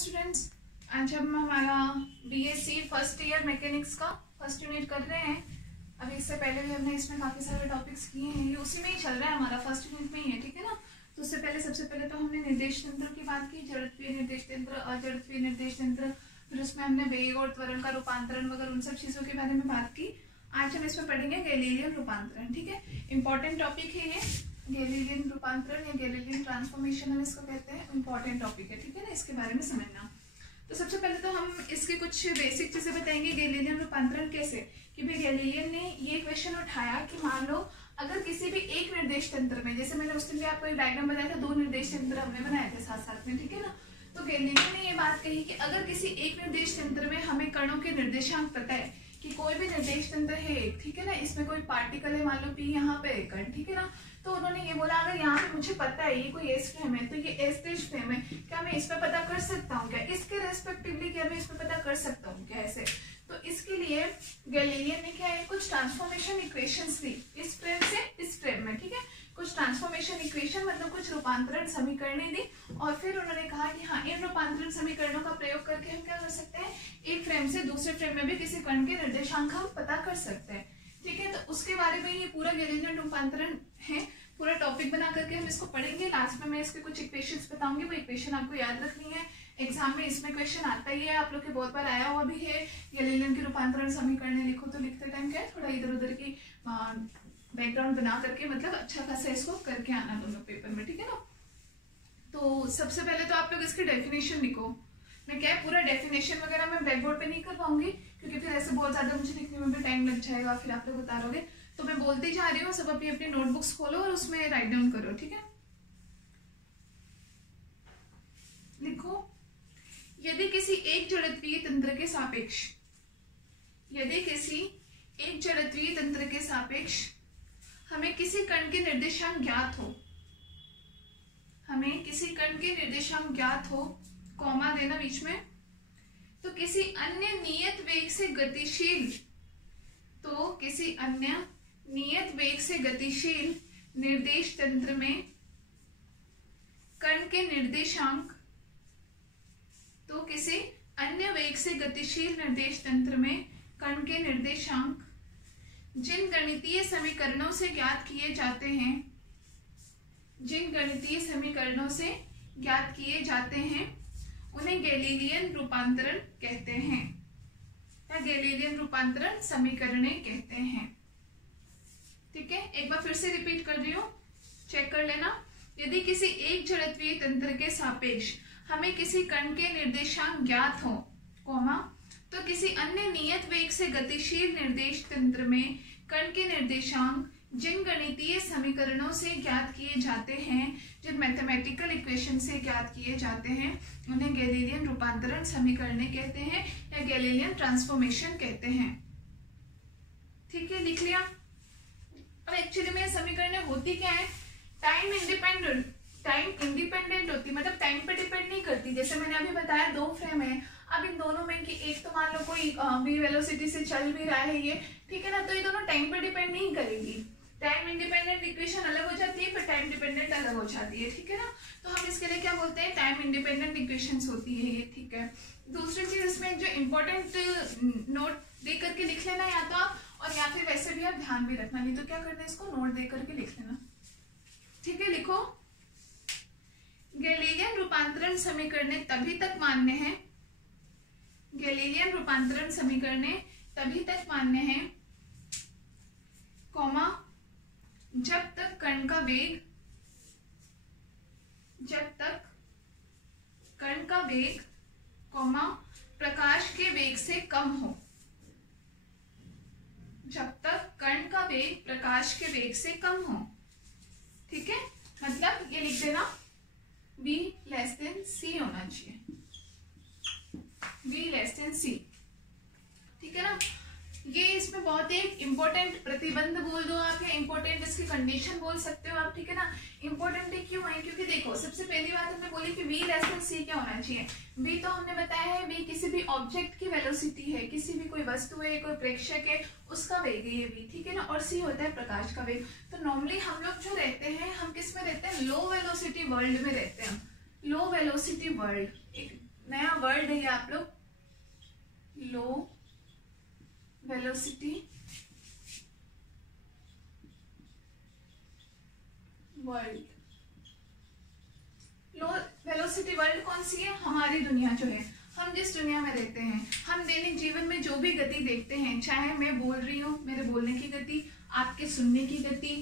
Students, आज हम हमारा बीएससी फर्स्ट ईयर मैकेनिक्स का फर्स्ट यूनिट कर रहे हैं। अभी इससे पहले भी हमने इसमें काफी सारे टॉपिक्स किए हैं, ये उसी में ही चल रहा है, हमारा फर्स्ट यूनिट में ही है, ठीक है ना। तो उससे पहले सबसे पहले तो हमने निर्देश तंत्र की बात की, जड़त्वीय निर्देश तंत्र, अजड़त्वीय निर्देश तंत्र, फिर उसमें हमने वेग और त्वरण का रूपांतरण वगैरह उन सब चीजों के बारे में बात की। आज हम इसमें पढ़ेंगे गैलीलियन रूपांतरण, ठीक है। इंपॉर्टेंट टॉपिक है ये, गैलीलियन रूपांतरण या गैलीलियन ट्रांसफॉर्मेशन हम इसको कहते हैं। इंपॉर्टेंट टॉपिक है, ठीक है ना, इसके बारे में समझना। तो सबसे पहले तो हम इसके कुछ बेसिक चीजें बताएंगे। गैलीलियन रूपांतरण कैसे, कि भाई गैलीलियन ने ये क्वेश्चन उठाया कि मान लो अगर किसी भी एक निर्देश तंत्र में, जैसे मैंने उस दिन भी आपको एक डायग्राम बताया था, दो निर्देश तंत्र हमने बनाए थे साथ साथ में, ठीक है ना। तो गैलीलियन ने ये बात कही कि अगर किसी एक निर्देश तंत्र में हमें कणों के निर्देशांक पता है कि कोई भी निर्देश तंत्र है, ठीक है ना, इसमें कोई पार्टिकल है, मान लो पी, यहाँ पे कण, ठीक है ना। तो उन्होंने ये बोला अगर यहाँ पे मुझे पता है ये कोई एस फ्रेम है, तो ये एस डेश फ्रेम है, क्या मैं इस पे पता कर सकता हूँ क्या, इसके रेस्पेक्टिवली क्या मैं इस पे पता कर सकता हूँ क्या, ऐसे। तो इसके लिए गैलीलियन ने क्या है, कुछ ट्रांसफॉर्मेशन इक्वेशंस ली इस फ्रेम से इस फ्रेम में, ठीक है। कुछ ट्रांसफॉर्मेशन इक्वेशन मतलब कुछ रूपांतरण समीकरणें दी, और फिर उन्होंने कहा कि हाँ, इन रूपांतरण समीकरणों का प्रयोग करके हम क्या कर सकते हैं, एक फ्रेम से दूसरे फ्रेम में भी किसी कण के निर्देशांक हम पता कर सकते हैं, ठीक है। तो उसके बारे में ये पूरा गैलीलियन रूपांतरण है, पूरा टॉपिक बना करके हम इसको पढ़ेंगे। लास्ट में मैं इसके कुछ इक्वेशंस बताऊंगी, वो इक्वेशन आपको याद रखनी है। एग्जाम में इसमें क्वेश्चन आता ही है, आप लोग के बहुत बार आया हुआ भी है। गैलीलियन की रूपांतरण समीकरण लिखो, तो लिखते टाइम क्या है, थोड़ा इधर उधर की बैकग्राउंड बना करके, मतलब अच्छा खासा इसको करके आना दोनों पेपर में, ठीक है ना। तो सबसे पहले तो आप लोग इसकी डेफिनेशन लिखो। मैं क्या है, पूरा डेफिनेशन वगैरह मैं ब्लैक बोर्ड पे नहीं कर पाऊंगी, क्योंकि फिर ऐसे बहुत ज्यादा मुझे लिखने में भी टाइम लग जाएगा, फिर आप लोग उतारोगे। तो मैं बोलती जा रही हूँ, सब अपनी अपनी नोटबुक्स खोलो और उसमें राइट डाउन करो, ठीक है। लिखो, यदि किसी एक जड़त्वीय तंत्र के सापेक्ष, यदि किसी एक जड़त्वीय तंत्र के सापेक्ष हमें किसी कण के निर्देशांक ज्ञात हो, हमें किसी कण के निर्देशांक ज्ञात हो, कॉमा देना बीच में, तो किसी अन्य नियत वेग से गतिशील, तो किसी अन्य नियत वेग से गतिशील निर्देश तंत्र में कण के निर्देशांक, तो किसी अन्य वेग से गतिशील निर्देश तंत्र में कण के निर्देशांक जिन गणितीय समीकरणों से ज्ञात किए जाते हैं, जिन गणितीय समीकरणों से ज्ञात किए जाते हैं, उन्हें गैलीलियन रूपांतरण कहते हैं, या गैलीलियन रूपांतरण समीकरणें कहते हैं, ठीक है। एक बार फिर से रिपीट कर रही हूं, चेक कर लेना। यदि किसी एक जड़त्वीय तंत्र के सापेक्ष हमें किसी कण के निर्देशांक ज्ञात हो, कॉमा, तो किसी अन्य नियत वेग से गतिशील निर्देश तंत्र में कण के निर्देशांक जिन गणितीय समीकरणों से ज्ञात किए जाते हैं, जिन मैथमेटिकल इक्वेशन से ज्ञात किए जाते हैं, उन्हें गैलीलियन रूपांतरण समीकरणें कहते हैं, या गैलीलियन ट्रांसफॉर्मेशन कहते हैं, ठीक है। लिख लिया। अब एक्चुअली में समीकरणें होती क्या है, टाइम इंडिपेंडेंट होती, मतलब टाइम पे डिपेंड नहीं करती। जैसे मैंने अभी बताया, दो फ्रेम है, अब इन दोनों में कि एक तो मान लो कोई v वेलोसिटी से चल भी रहा है ये, ठीक है ना, तो ये दोनों टाइम पे डिपेंड नहीं करेगी। टाइम इंडिपेंडेंट इक्वेशन अलग हो जाती है, फिर टाइम डिपेंडेंट अलग हो जाती है, ठीक है ना। तो हम इसके लिए क्या बोलते हैं, टाइम इंडिपेंडेंट इक्वेशंस होती है ये, ठीक है। दूसरी चीज इसमें जो इम्पोर्टेंट नोट दे करके लिख लेना, या तो आप, और या फिर वैसे भी आप ध्यान भी रखना, नहीं तो क्या करना है, इसको नोट दे करके लिख लेना, ठीक है। लिखो, गैलीलियन रूपांतरण समीकरणें तभी तक मान्य है, गैलीलियन रूपांतरण समीकरणें तभी तक मान्य है, कॉमा, जब तक कण का वेग, जब तक कण का वेग, कॉमा, प्रकाश के वेग से कम हो, जब तक कण का वेग प्रकाश के वेग से कम हो, ठीक है। मतलब ये लिख देना, v लेस देन c होना चाहिए, v लेस देन c, ठीक है ना। ये इसमें बहुत ही इम्पोर्टेंट प्रतिबंध बोल दो आप, या इम्पोर्टेंट इसकी कंडीशन बोल सकते हो आप, ठीक है ना। इम्पोर्टेंट क्यों है, क्योंकि देखो सबसे पहली बात हमने बोली कि v लेस देन c क्या होना चाहिए। v तो हमने बताया है, v किसी भी ऑब्जेक्ट की वेलोसिटी है, किसी भी कोई वस्तु है, कोई प्रेक्षक है, उसका वेग है ये v, ठीक है ना। और c होता है प्रकाश का वेग। तो नॉर्मली हम लोग जो रहते हैं, हम किस में रहते हैं, लो वेलोसिटी वर्ल्ड में रहते हैं, लो वेलोसिटी वर्ल्ड। नया वर्ड है ये आप लोग, लो वेलोसिटी वर्ल्ड। लो वेलोसिटी वर्ल्ड कौन सी है? हमारी दुनिया जो है, हम जिस दुनिया में रहते हैं, हम दैनिक जीवन में जो भी गति देखते हैं, चाहे मैं बोल रही हूँ, मेरे बोलने की गति, आपके सुनने की गति,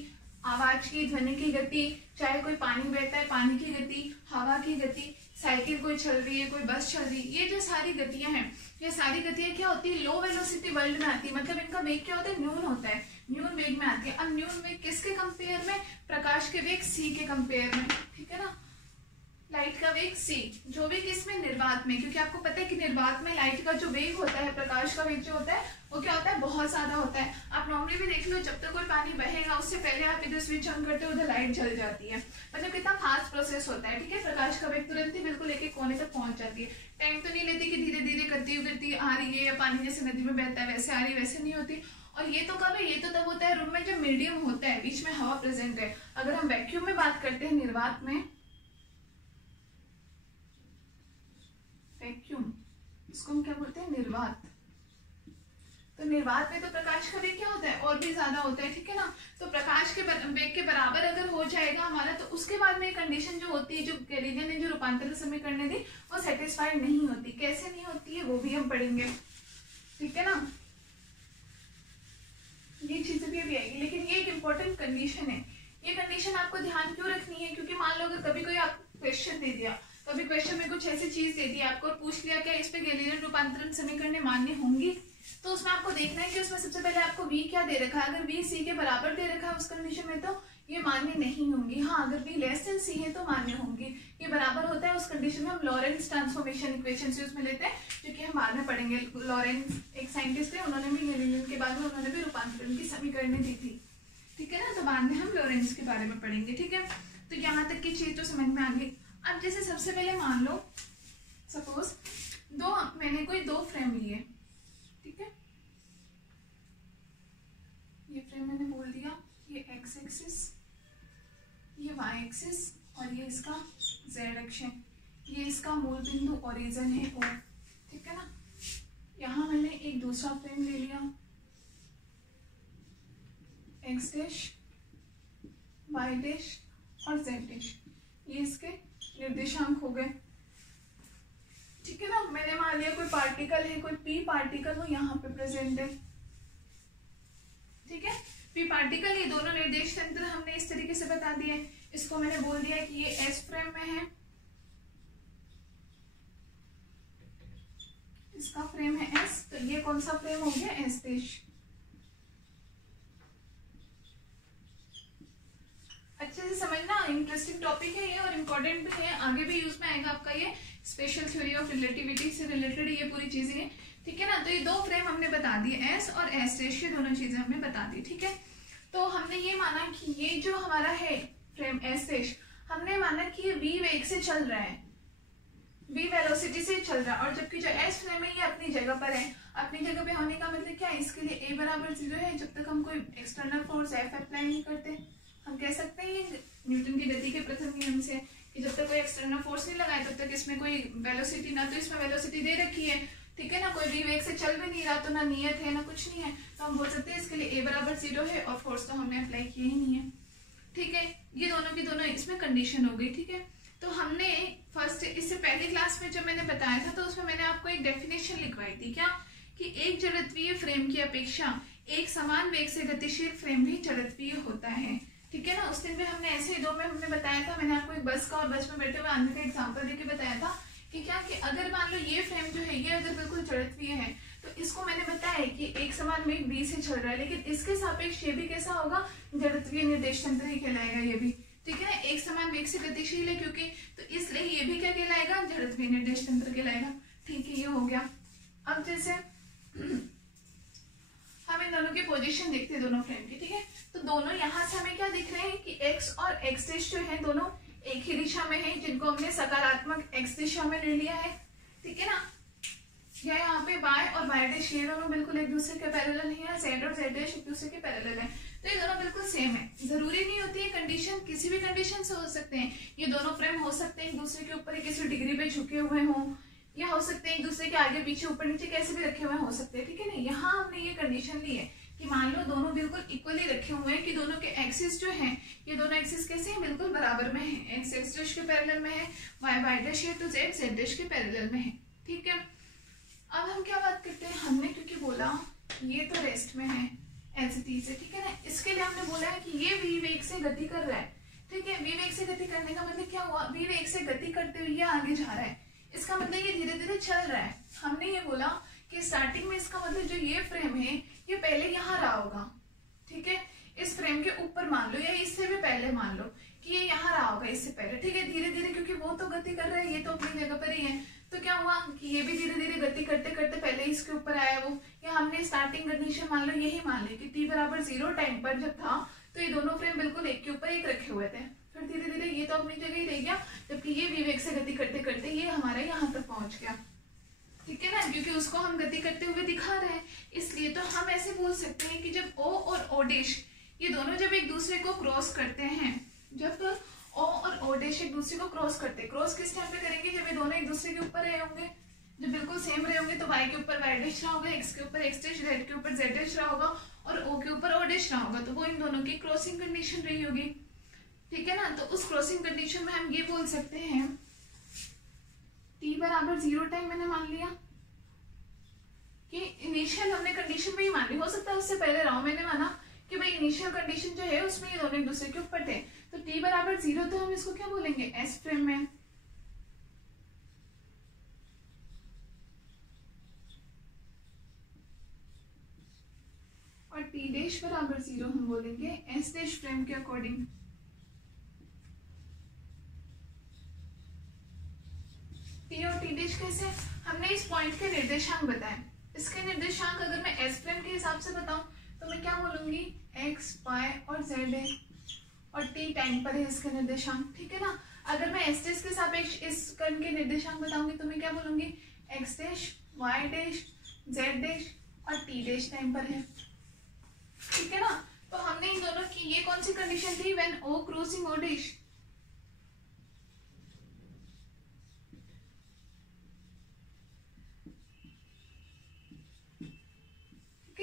आवाज की, ध्वनि की गति, चाहे कोई पानी बहता है पानी की गति, हवा की गति, साइकिल कोई चल रही है, कोई बस चल रही है, ये जो सारी गतियां हैं, ये सारी गतियां क्या होती है? लो वेलोसिटी वर्ल्ड में आती है। मतलब इनका वेग क्या होता है? न्यून होता है, न्यून वेग में आती है। अब न्यून वेग किसके कंपेयर में? प्रकाश के वेग c के कंपेयर में, ठीक है ना। लाइट का वेग c, जो भी किसमें? निर्वात में, क्योंकि आपको पता है कि निर्वात में लाइट का जो वेग होता है, प्रकाश का वेग जो होता है, वो क्या होता है? बहुत ज्यादा होता है। आप नॉर्मली भी देख लो, जब तक कोई पानी बहेगा उससे पहले आप इधर स्विच ऑन करते हो, उधर लाइट जल जाती है। मतलब कितना फास्ट प्रोसेस होता है, ठीक है। प्रकाश का वेग तुरंत ही बिल्कुल एक एक कोने तक पहुंच जाती है। टाइम तो नहीं लेती कि धीरे धीरे करती आ रही है, या पानी जैसे नदी में बहता है वैसे आ रही है, वैसे नहीं होती। और ये तो कब है? ये तो तब होता है रूम में जब मीडियम होता है, बीच में हवा प्रेजेंट है। अगर हम वैक्यूम में बात करते हैं, निर्वात में, वैक्यूम, इसको हम क्या बोलते हैं? निर्वात। तो निर्वात में तो प्रकाश का वेग क्या होता है? और भी ज्यादा होता है, ठीक है ना। तो प्रकाश के वेग के बराबर अगर हो जाएगा हमारा, तो उसके बाद में कंडीशन जो होती है, जो गैलीलियो ने जो रूपांतरण समीकरण दी, वो सेटिस्फाइड नहीं होती। कैसे नहीं होती है वो भी हम पढ़ेंगे, ठीक है ना। ये चीजें भी अभी आएगी, लेकिन ये एक इम्पोर्टेंट कंडीशन है। ये कंडीशन आपको ध्यान क्यों रखनी है? क्योंकि मान लो अगर कभी कोई आपको क्वेश्चन दे दिया, कभी क्वेश्चन में कुछ ऐसी चीज दे दी आपको और पूछ लिया क्या इस पे गैलीलियो रूपांतरण समीकरण मान्य होंगी, तो उसमें आपको देखना है कि उसमें सबसे पहले आपको v क्या दे रखा है। अगर v c के बराबर दे रखा है उस कंडीशन में तो ये मान्य नहीं होंगी। हाँ, अगर v लेस देन c है तो मान्य होंगी। ये बराबर होता है उस कंडीशन में हम लॉरेंस ट्रांसफॉर्मेशन इक्वेशन से उसमें लेते हैं, जो कि हम बाद में पढ़ेंगे। लॉरेंस एक साइंटिस्ट है, उन्होंने भी गैलीलियो के बाद में उन्होंने भी रूपांतरण की समीकरण दी थी, ठीक है ना। तो बाद में हम लॉरेंस के बारे में पढ़ेंगे, ठीक है। तो यहाँ तक की चीज तो समझ में आ गई। अब जैसे सबसे पहले मान लो, सपोज मैंने कोई दो फ्रेम लिए, ठीक है। ये फ्रेम मैंने बोल दिया, ये एक्स एक्सिस, ये वाई एक्सिस, और ये इसका जेड अक्ष है। ये इसका मूल बिंदु ओरिजिन है ओ, ठीक है ना। यहाँ मैंने एक दूसरा फ्रेम ले लिया, एक्स डैश, वाई डैश और जेड डैश, ये इसके निर्देशांक हो गए, ठीक है ना। मैंने मान लिया कोई पार्टिकल है, कोई पी पार्टिकल वो यहाँ पे प्रेजेंट है, ठीक है। पी पार्टिकल, ये दोनों निर्देश तंत्र हमने इस तरीके से बता दिए। इसको मैंने बोल दिया कि ये एस फ्रेम में है, इसका फ्रेम है एस, तो ये कौन सा फ्रेम हो गया? S dash. अच्छे से समझना, इंटरेस्टिंग टॉपिक है ये और इम्पोर्टेंट भी है, आगे भी यूज में आएगा आपका ये स्पेशल थ्योरी ऑफ रिलेटिविटी से रिलेटेड ये पूरी चीजें हैं, ठीक है ना। तो ये दो फ्रेम हमने बता दिए, एस और एस डैश, ये दोनों चीजें हमने बता दी, ठीक है। तो हमने ये माना कि ये जो हमारा है फ्रेम एस डैश, हमने माना कि ये v वेग से चल रहा है, v वेलोसिटी से चल रहा है, और जबकि जो एस फ्रेम है ये अपनी जगह पर है। अपनी जगह पे होने का मतलब क्या है? इसके लिए a बराबर 0 है, जब तक हम कोई एक्सटर्नल फोर्स F अप्लाई नहीं करते। हम कह सकते हैं ये न्यूटन की गति के प्रथम नियम से कि जब तक कोई एक्सटर्नल फोर्स नहीं लगाए तब तक इसमें कोई वेलोसिटी, ना तो इसमें वेलोसिटी दे रखी है, ठीक है ना, कोई v वेग से चल भी नहीं रहा, तो ना नियत है ना कुछ नहीं है, तो हम बोल सकते हैं इसके लिए a बराबर 0 है और फोर्स तो हमने अप्लाई किया ही नहीं है, ठीक है। ये दोनों की दोनों इसमें कंडीशन हो गई, ठीक है। तो हमने फर्स्ट, इससे पहली क्लास में जब मैंने बताया था तो उसमें मैंने आपको एक डेफिनेशन लिखवाई थी, क्या कि एक जड़त्वीय फ्रेम की अपेक्षा एक समान वेग से गतिशील फ्रेम भी जड़त्वीय होता है, ठीक है ना। उस दिन भी हमने ऐसे ही दो में हमने बताया था, मैंने आपको एक बस का और बस में बैठे हुए आंधे का एग्जाम्पल देके बताया था कि क्या कि अगर मान लो ये फ्रेम जो है ये अगर बिल्कुल जड़त्वीय है, तो इसको मैंने बताया कि एक समान वेग b से चल रहा है, लेकिन इसके सापेक्ष ये भी कैसा होगा? जड़त्वीय निर्देश तंत्र ही कहलाएगा ये भी, ठीक है। एक समान वेग से गतिशील है क्योंकि, तो इसलिए ये भी क्या कहलाएगा? जड़त्वीय निर्देश तंत्र कहलाएगा, ठीक है। ये हो गया। अब जैसे हम इन दोनों की पोजीशन देखते हैं दोनों फ्रेम की, ठीक है। तो दोनों यहाँ से हमें क्या दिख रहे हैं कि x और x डैश जो है दोनों एक ही दिशा में है, जिनको हमने सकारात्मक x दिशा में ले लिया है, ठीक है ना। या यहाँ पे y और y डैश ये दोनों बिल्कुल एक दूसरे के पैरेलल है, z और z डैश एक दूसरे के पैरेलल है, तो ये दोनों बिल्कुल सेम है। जरूरी नहीं होती है कंडीशन, किसी भी कंडीशन से हो सकते हैं, ये दोनों फ्रेम हो सकते हैं एक दूसरे के ऊपर किसी डिग्री पे झुके हुए हों, ये हो सकते हैं एक दूसरे के आगे पीछे ऊपर नीचे कैसे भी रखे हुए हो सकते हैं, ठीक है ना। यहाँ हमने ये कंडीशन ली है कि मान लो दोनों बिल्कुल इक्वली रखे हुए हैं, कि दोनों के एक्सिस जो हैं ये दोनों एक्सिस कैसे हैं, बिल्कुल बराबर में है। एक्स एक्स डैश के पैरेलल में है, वाई वाई डैश है, तो जेड जेड डैश के पैरेलल में है, ठीक है। अब हम क्या बात करते हैं, हमने क्योंकि बोला ये तो रेस्ट में है एज इट इज है, ठीक है ना। इसके लिए हमने बोला है कि ये वी वेग से गति कर रहा है, ठीक है। वी वेग से गति करने का मतलब क्या हुआ, वी वेग से गति करते हुए ये आगे जा रहा है, इसका मतलब ये धीरे धीरे चल रहा है। हमने ये बोला कि स्टार्टिंग में इसका मतलब जो ये फ्रेम है ये पहले यहाँ रहा होगा, ठीक है। इस फ्रेम के ऊपर मान लो या इससे भी पहले मान लो कि ये यहाँ रहा होगा इससे पहले, ठीक है। धीरे धीरे क्योंकि वो तो गति कर रहा है, ये तो अपनी जगह पर ही है, तो क्या हुआ कि ये भी धीरे धीरे गति करते करते पहले इसके ऊपर आया वो, या हमने स्टार्टिंग कंडीशन मान लो यही मान ली कि t बराबर 0 टाइम पर जब था तो ये दोनों फ्रेम बिल्कुल एक के ऊपर एक रखे हुए थे। फिर धीरे धीरे ये तो अपनी जगह ही रह गया, जबकि ये विवेक से गति करते करते ये हमारा यहाँ तक पहुंच गया, ठीक है ना, क्योंकि उसको हम गति करते हुए दिखा रहे हैं। इसलिए तो हम ऐसे बोल सकते हैं कि जब O और O डैश ये दोनों जब एक दूसरे को क्रॉस करते हैं, जब O और O डैश एक दूसरे को क्रॉस करते हैं, क्रॉस किस टाइम पे करेंगे, जब ये दोनों एक दूसरे के ऊपर रहे होंगे, जब बिल्कुल सेम रहे होंगे, तो y के ऊपर y डैश रहा होगा, x के ऊपर x डैश, z के ऊपर z डैश रहा होगा और O के ऊपर O डैश रहा होगा, तो वो इन दोनों की क्रॉसिंग कंडीशन रही होगी, ठीक है ना। तो उस क्रॉसिंग कंडीशन में हम ये बोल सकते हैं t बराबर 0 टाइम मैंने मान लिया कि इनिशियल हमने कंडीशन में ही मान ली, हो सकता है उससे पहले रहा, मैंने माना कि भाई इनिशियल कंडीशन जो है उसमें ये दोनों एक दूसरे के ऊपर थे, तो t बराबर 0, तो हम इसको क्या बोलेंगे, s फ्रेम में, और t डैश बराबर 0 हम बोलेंगे s डैश फ्रेम के अकॉर्डिंग। t और t डैश कैसे, हमने इस पॉइंट के निर्देशांक बताए, इसके निर्देशांक अगर मैं s फ्रेम के हिसाब से बताऊं तो मैं क्या बोलूंगी, x, y और z है, और t टाइम पर है इसके निर्देशांक, ठीक है ना। अगर मैं s डैश के सापेक्ष इस कण के निर्देशांक बताऊंगी तो मैं क्या बोलूंगी, x dash, y dash, z dash और t डैश टाइम पर है, ठीक है ना। तो हमने इन दोनों की ये कौन सी कंडीशन थी, when O crossing O dash,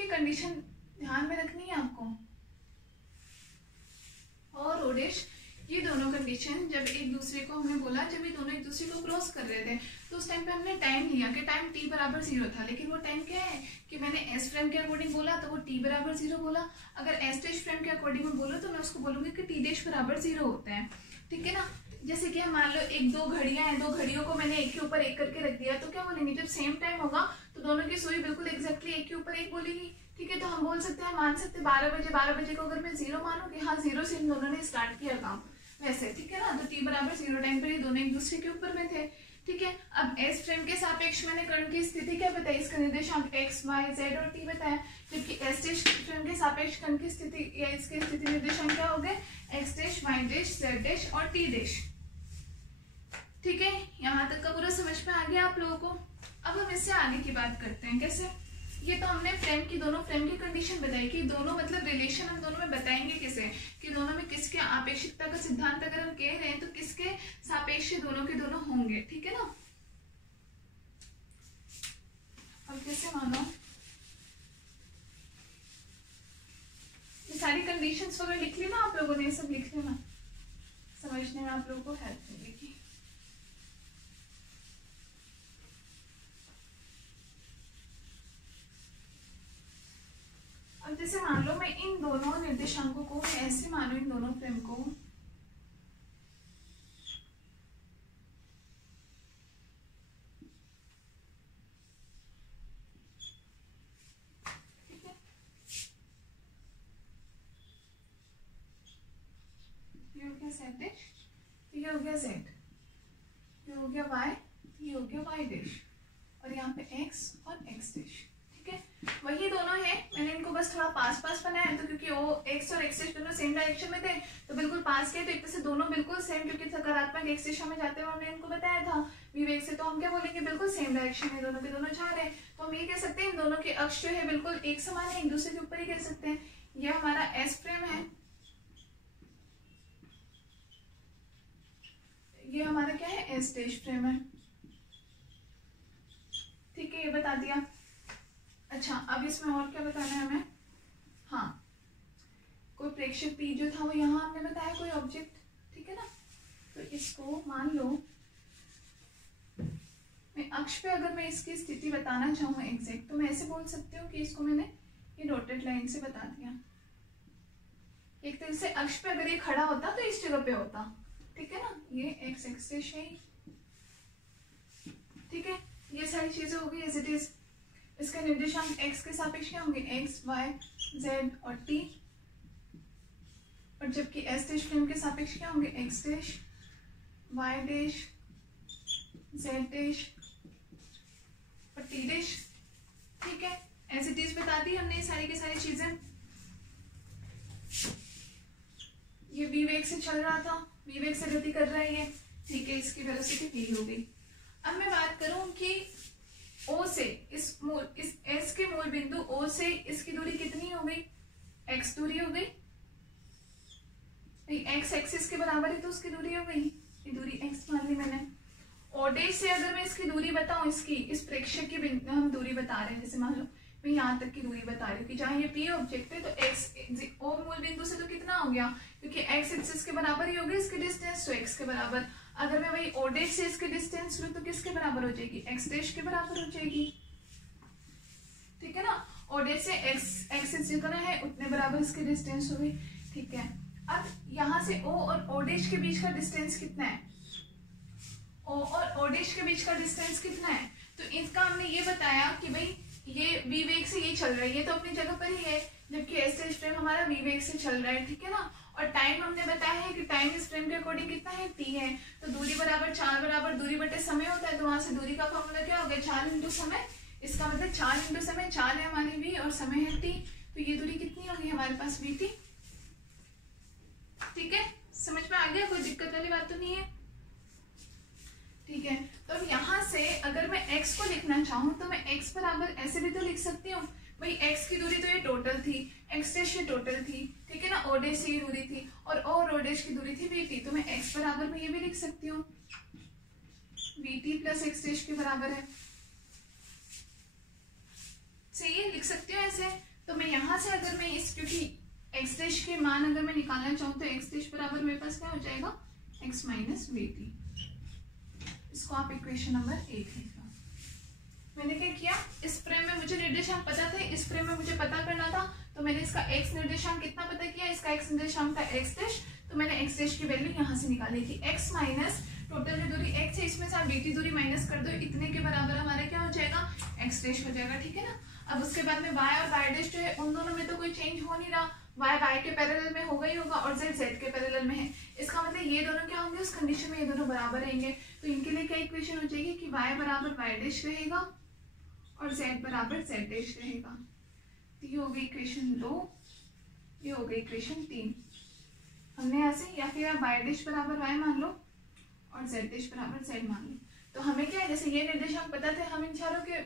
condition ध्यान में रखनी है आपको। और O डैश ये दोनों कंडीशन जब एक दूसरे को हमने बोला, जब ये दोनों एक दूसरे को क्रॉस कर रहे थे तो उस टाइम पे हमने टाइम लिया कि टाइम t बराबर 0 था, लेकिन वो टाइम क्या है कि मैंने s फ्रेम के अकॉर्डिंग बोला तो वो t बराबर 0 बोला। अगर s डैश फ्रेम के अकॉर्डिंग में बोलो तो मैं उसको बोलूंगी कि t डैश बराबर 0 होता है, ठीक है ना। जैसे कि मान लो एक दो घड़ियां हैं, दो घड़ियों को मैंने एक के ऊपर एक करके रख दिया, तो क्या बोलेंगे, जब सेम टाइम होगा तो दोनों की सुई बिल्कुल एग्जैक्टली एक के ऊपर एक बोलेगी, ठीक है। तो हम बोल सकते हैं, मान सकते 12 बजे को अगर मैं 0 मानू कि हाँ 0 से इन दोनों ने स्टार्ट किया काम वैसे, ठीक है ना। तो t बराबर 0 टाइम पर ये दोनों एक दूसरे के ऊपर में थे, ठीक है। अब s फ्रेम के सापेक्ष मैंने कण की स्थिति क्या बताई, इसका निर्देशांक x, y, z और t बताया, जबकि s डैश फ्रेम के सापेक्ष कण की स्थिति या इसके स्थिति निर्देशांक क्या हो गए, x dash, y dash, z dash और t डैश, ठीक है। यहाँ तक का पूरा समझ में आ गया आप लोगों को। अब हम इससे आगे की बात करते हैं, कैसे, ये तो हमने फ्रेम की दोनों फ्रेम की कंडीशन बताई कि दोनों मतलब रिलेशन हम दोनों में बताएंगे किसे, कि दोनों में किसके आपेक्षिकता का सिद्धांत अगर हम कह रहे हैं तो किसके सापेक्ष दोनों के दोनों होंगे, ठीक है ना। अब कैसे मानो, ये सारी कंडीशंस वगैरह लिख ली ना आप लोगों ने, ये सब लिख लेना, समझने में आप लोगों को हेल्प मिलेगी। अब जैसे मान लो मैं इन दोनों निर्देशांकों को ऐसे मानो, इन दोनों फ्रेम को, ठीक है, ये हो गया z डैश, ये हो गया z, ये हो गया y, ये हो गया y डैश, और यहाँ पे x और x डैश, ठीक है। वही दोनों है, मैंने इनको बस थोड़ा पास पास बनाया, तो क्योंकि वो x और x दोनों सेम डायरेक्शन में थे तो बिल्कुल पास के, तो एक तरह से दोनों बिल्कुल सेम, क्योंकि सकारात्मक x दिशा में जाते हुए हमने इनको बताया था विवेक से, तो हम क्या बोलेंगे, बिल्कुल सेम डायरेक्शन में दोनों के दोनों जा रहे हैं, तो हम ये कह सकते हैं इन दोनों के अक्ष जो है बिल्कुल एक समान है, एक दूसरे के ऊपर ही कह सकते हैं। ये हमारा s फ्रेम है, ये हमारा क्या है, s डैश फ्रेम है, है, ये बता दिया। अच्छा, अब इसमें और क्या बताना है हमें? हाँ, कोई प्रेक्षक P जो था वो यहाँ हमने बताया कोई ऑब्जेक्ट, ठीक है ना। तो इसको मान लो मैं अक्ष पे अगर मैं इसकी स्थिति बताना चाहूँ एग्जैक्ट, तो मैं ऐसे बोल सकती हूँ कि इसको मैंने ये डॉटेड लाइन से बता दिया। एक तरह से अक्ष पे अगर ये खड़ा होता तो इस जगह पे होता, ठीक है ना। ये एक्स एक्सिस है, ठीक है। ये सारी चीजें होगी एज इट इज। इसका निर्देशांक एक्स के सापेक्ष क्या होंगे? एक्स, वाई, जेड और टी। और जबकि एस डैश फ्रेम के सापेक्ष क्या होंगे? X dash, Y dash, Z dash और टी डैश, ठीक है। एज इट इज बता दी हमने सारी की सारी चीजें। ये v वेग से चल रहा था, v वेग से गति कर रहा है ये, ठीक है। इसकी वेलोसिटी v हो गई। अब मैं बात करूं कि O से इस S के मूल बिंदु O से इसकी दूरी कितनी हो गई? x दूरी हो गई। x एक्सिस के बराबर है तो उसकी दूरी हो गई, ये दूरी x मान ली मैंने। O' से अगर मैं इसकी दूरी बताऊं, इसकी इस प्रेक्षक की हम दूरी बता रहे हैं, जैसे मान लो मैं यहाँ तक की दूरी बता रही हूँ कि जहाँ ये P ऑब्जेक्ट है तो x O मूल बिंदु से तो कितना हो गया, क्योंकि x एक्सिस के बराबर ही हो गया इसकी डिस्टेंस, तो x के बराबर। अगर मैं वही O' से इसकी डिस्टेंस लूँ तो किसके बराबर हो जाएगी? x डैश के बराबर हो जाएगी, ठीक है ना। O' से x एक्सिस जितना है उतने बराबर इसकी डिस्टेंस हो गई, ठीक है। अब यहाँ से O और O' के बीच का डिस्टेंस कितना है? O और O' के बीच का डिस्टेंस कितना है? तो इसका हमने ये बताया कि भाई ये v वेग से ये चल रहा है, ये तो अपनी जगह पर ही है, जबकि एस डैश फ्रेम हमारा v वेग से चल रहा है, ठीक है ना। और टाइम हमने बताया है कि टाइम इस फ्रेम के अकॉर्डिंग कितना है? t है। तो दूरी बराबर 4 बराबर दूरी बटे समय होता है, तो वहां से दूरी का फॉर्मूला क्या हो गया? 4 इंटू समय। इसका मतलब 4 इंटू समय, 4 है हमारी v और समय है t, तो ये दूरी कितनी होगी हमारे पास? vt, ठीक है। समझ में आ गया? कोई दिक्कत वाली बात तो नहीं है, ठीक है। तो अब यहाँ से अगर मैं x को लिखना चाहूँ तो मैं x बराबर ऐसे भी तो लिख सकती हूँ, भाई x की दूरी तो ये टोटल थी, x डैश ये टोटल थी, ठीक है ना। O डैश से ये दूरी थी और O और O डैश की दूरी थी vt, तो मैं x बराबर में ये भी लिख सकती हूँ vt प्लस x डैश के बराबर है, सही है, लिख सकती हूँ ऐसे। तो मैं यहाँ से अगर मैं इस, क्योंकि x डैश के मान अगर मैं निकालना चाहूँ तो x डैश बराबर मेरे पास क्या हो जाएगा? x minus vt। इसको आप इक्वेशन नंबर 1 लिख लो। मैंने क्या किया, इस फ्रेम में मुझे निर्देशांक पता थे, इस फ्रेम में मुझे पता करना था, तो मैंने इसका x निर्देशांक कितना पता किया? इसका x निर्देशांक था x डैश, तो मैंने x डैश की वैल्यू यहाँ से निकाली थी। x माइनस टोटल जो दूरी x है, इसमें से आप vt दूरी माइनस कर दो, इतने के बराबर हमारा क्या हो जाएगा? x डैश हो जाएगा, ठीक है ना। अब उसके बाद में y और y डैश जो है उन दोनों में तो कोई चेंज हो नहीं रहा, y के पैरेलल में होगा ही होगा और z के पैरेलल में है। इसका मतलब ये दोनों क्या होंगे? उस कंडीशन में ये दोनों बराबर रहेंगे, तो इनके लिए क्या इक्वेशन हो जाएगी कि y बराबर y डैश रहेगा और z बराबर z डैश रहेगा। तो ये हो गई इक्वेशन 2, ये हो गई इक्वेशन 3। हमने ऐसे, या फिर आप y डैश बराबर y मान लो और z डैश बराबर z मान लो। तो हमें क्या है, जैसे ये निर्देशांक पता थे, हम इन चारों के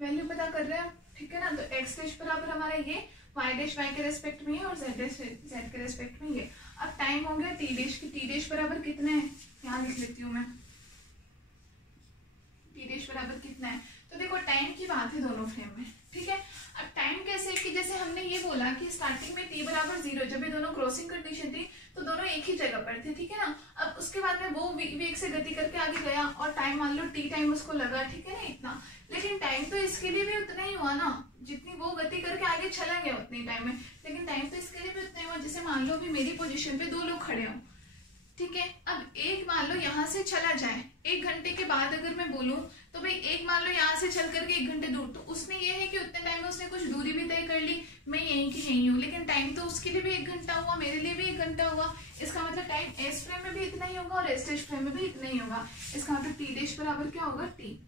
वैल्यू पता कर रहे हैं, ठीक है ना। तो x डैश बराबर हमारा ये, y डैश y के रेस्पेक्ट में है और z डैश z के रेस्पेक्ट में ये। अब टाइम हो गया t डैश की, t डैश बराबर कितना है? यहाँ लिख लेती हूँ मैं, t डैश बराबर कितना है। तो देखो टाइम की बात है दोनों फ्रेम में, ठीक है। अब टाइम कैसे कि जैसे हमने ये बोला कि स्टार्टिंग में t बराबर 0, जब ये दोनों क्रॉसिंग कंडीशन थी तो दोनों एक ही जगह पर थे, ठीक है ना। अब उसके बाद में वो वेग से गति करके आगे गया और टाइम मान लो t टाइम उसको लगा, ठीक है ना, इतना। लेकिन टाइम तो इसके लिए भी उतना ही हुआ ना, जितनी वो गति करके आगे चला गया उतनी टाइम में, लेकिन टाइम तो इसके लिए भी उतना ही हुआ। जैसे मान लो अभी मेरी पोजीशन पे 2 लोग खड़े हों, ठीक है। अब एक मान लो यहाँ से चला जाए, 1 घंटे के बाद अगर मैं बोलूं तो भाई एक मान लो यहाँ से चल करके 1 घंटे दूर, तो उसने ये है कि उतने टाइम में उसने कुछ दूरी भी तय कर ली, मैं यहीं की यहीं हूँ, लेकिन टाइम तो उसके लिए भी 1 घंटा हुआ, मेरे लिए भी 1 घंटा हुआ। इसका मतलब टाइम एस फ्रेम में भी इतना ही होगा और एस डैश फ्रेम में भी इतना ही होगा। इसका मतलब टी डैश बराबर क्या होगा? टी।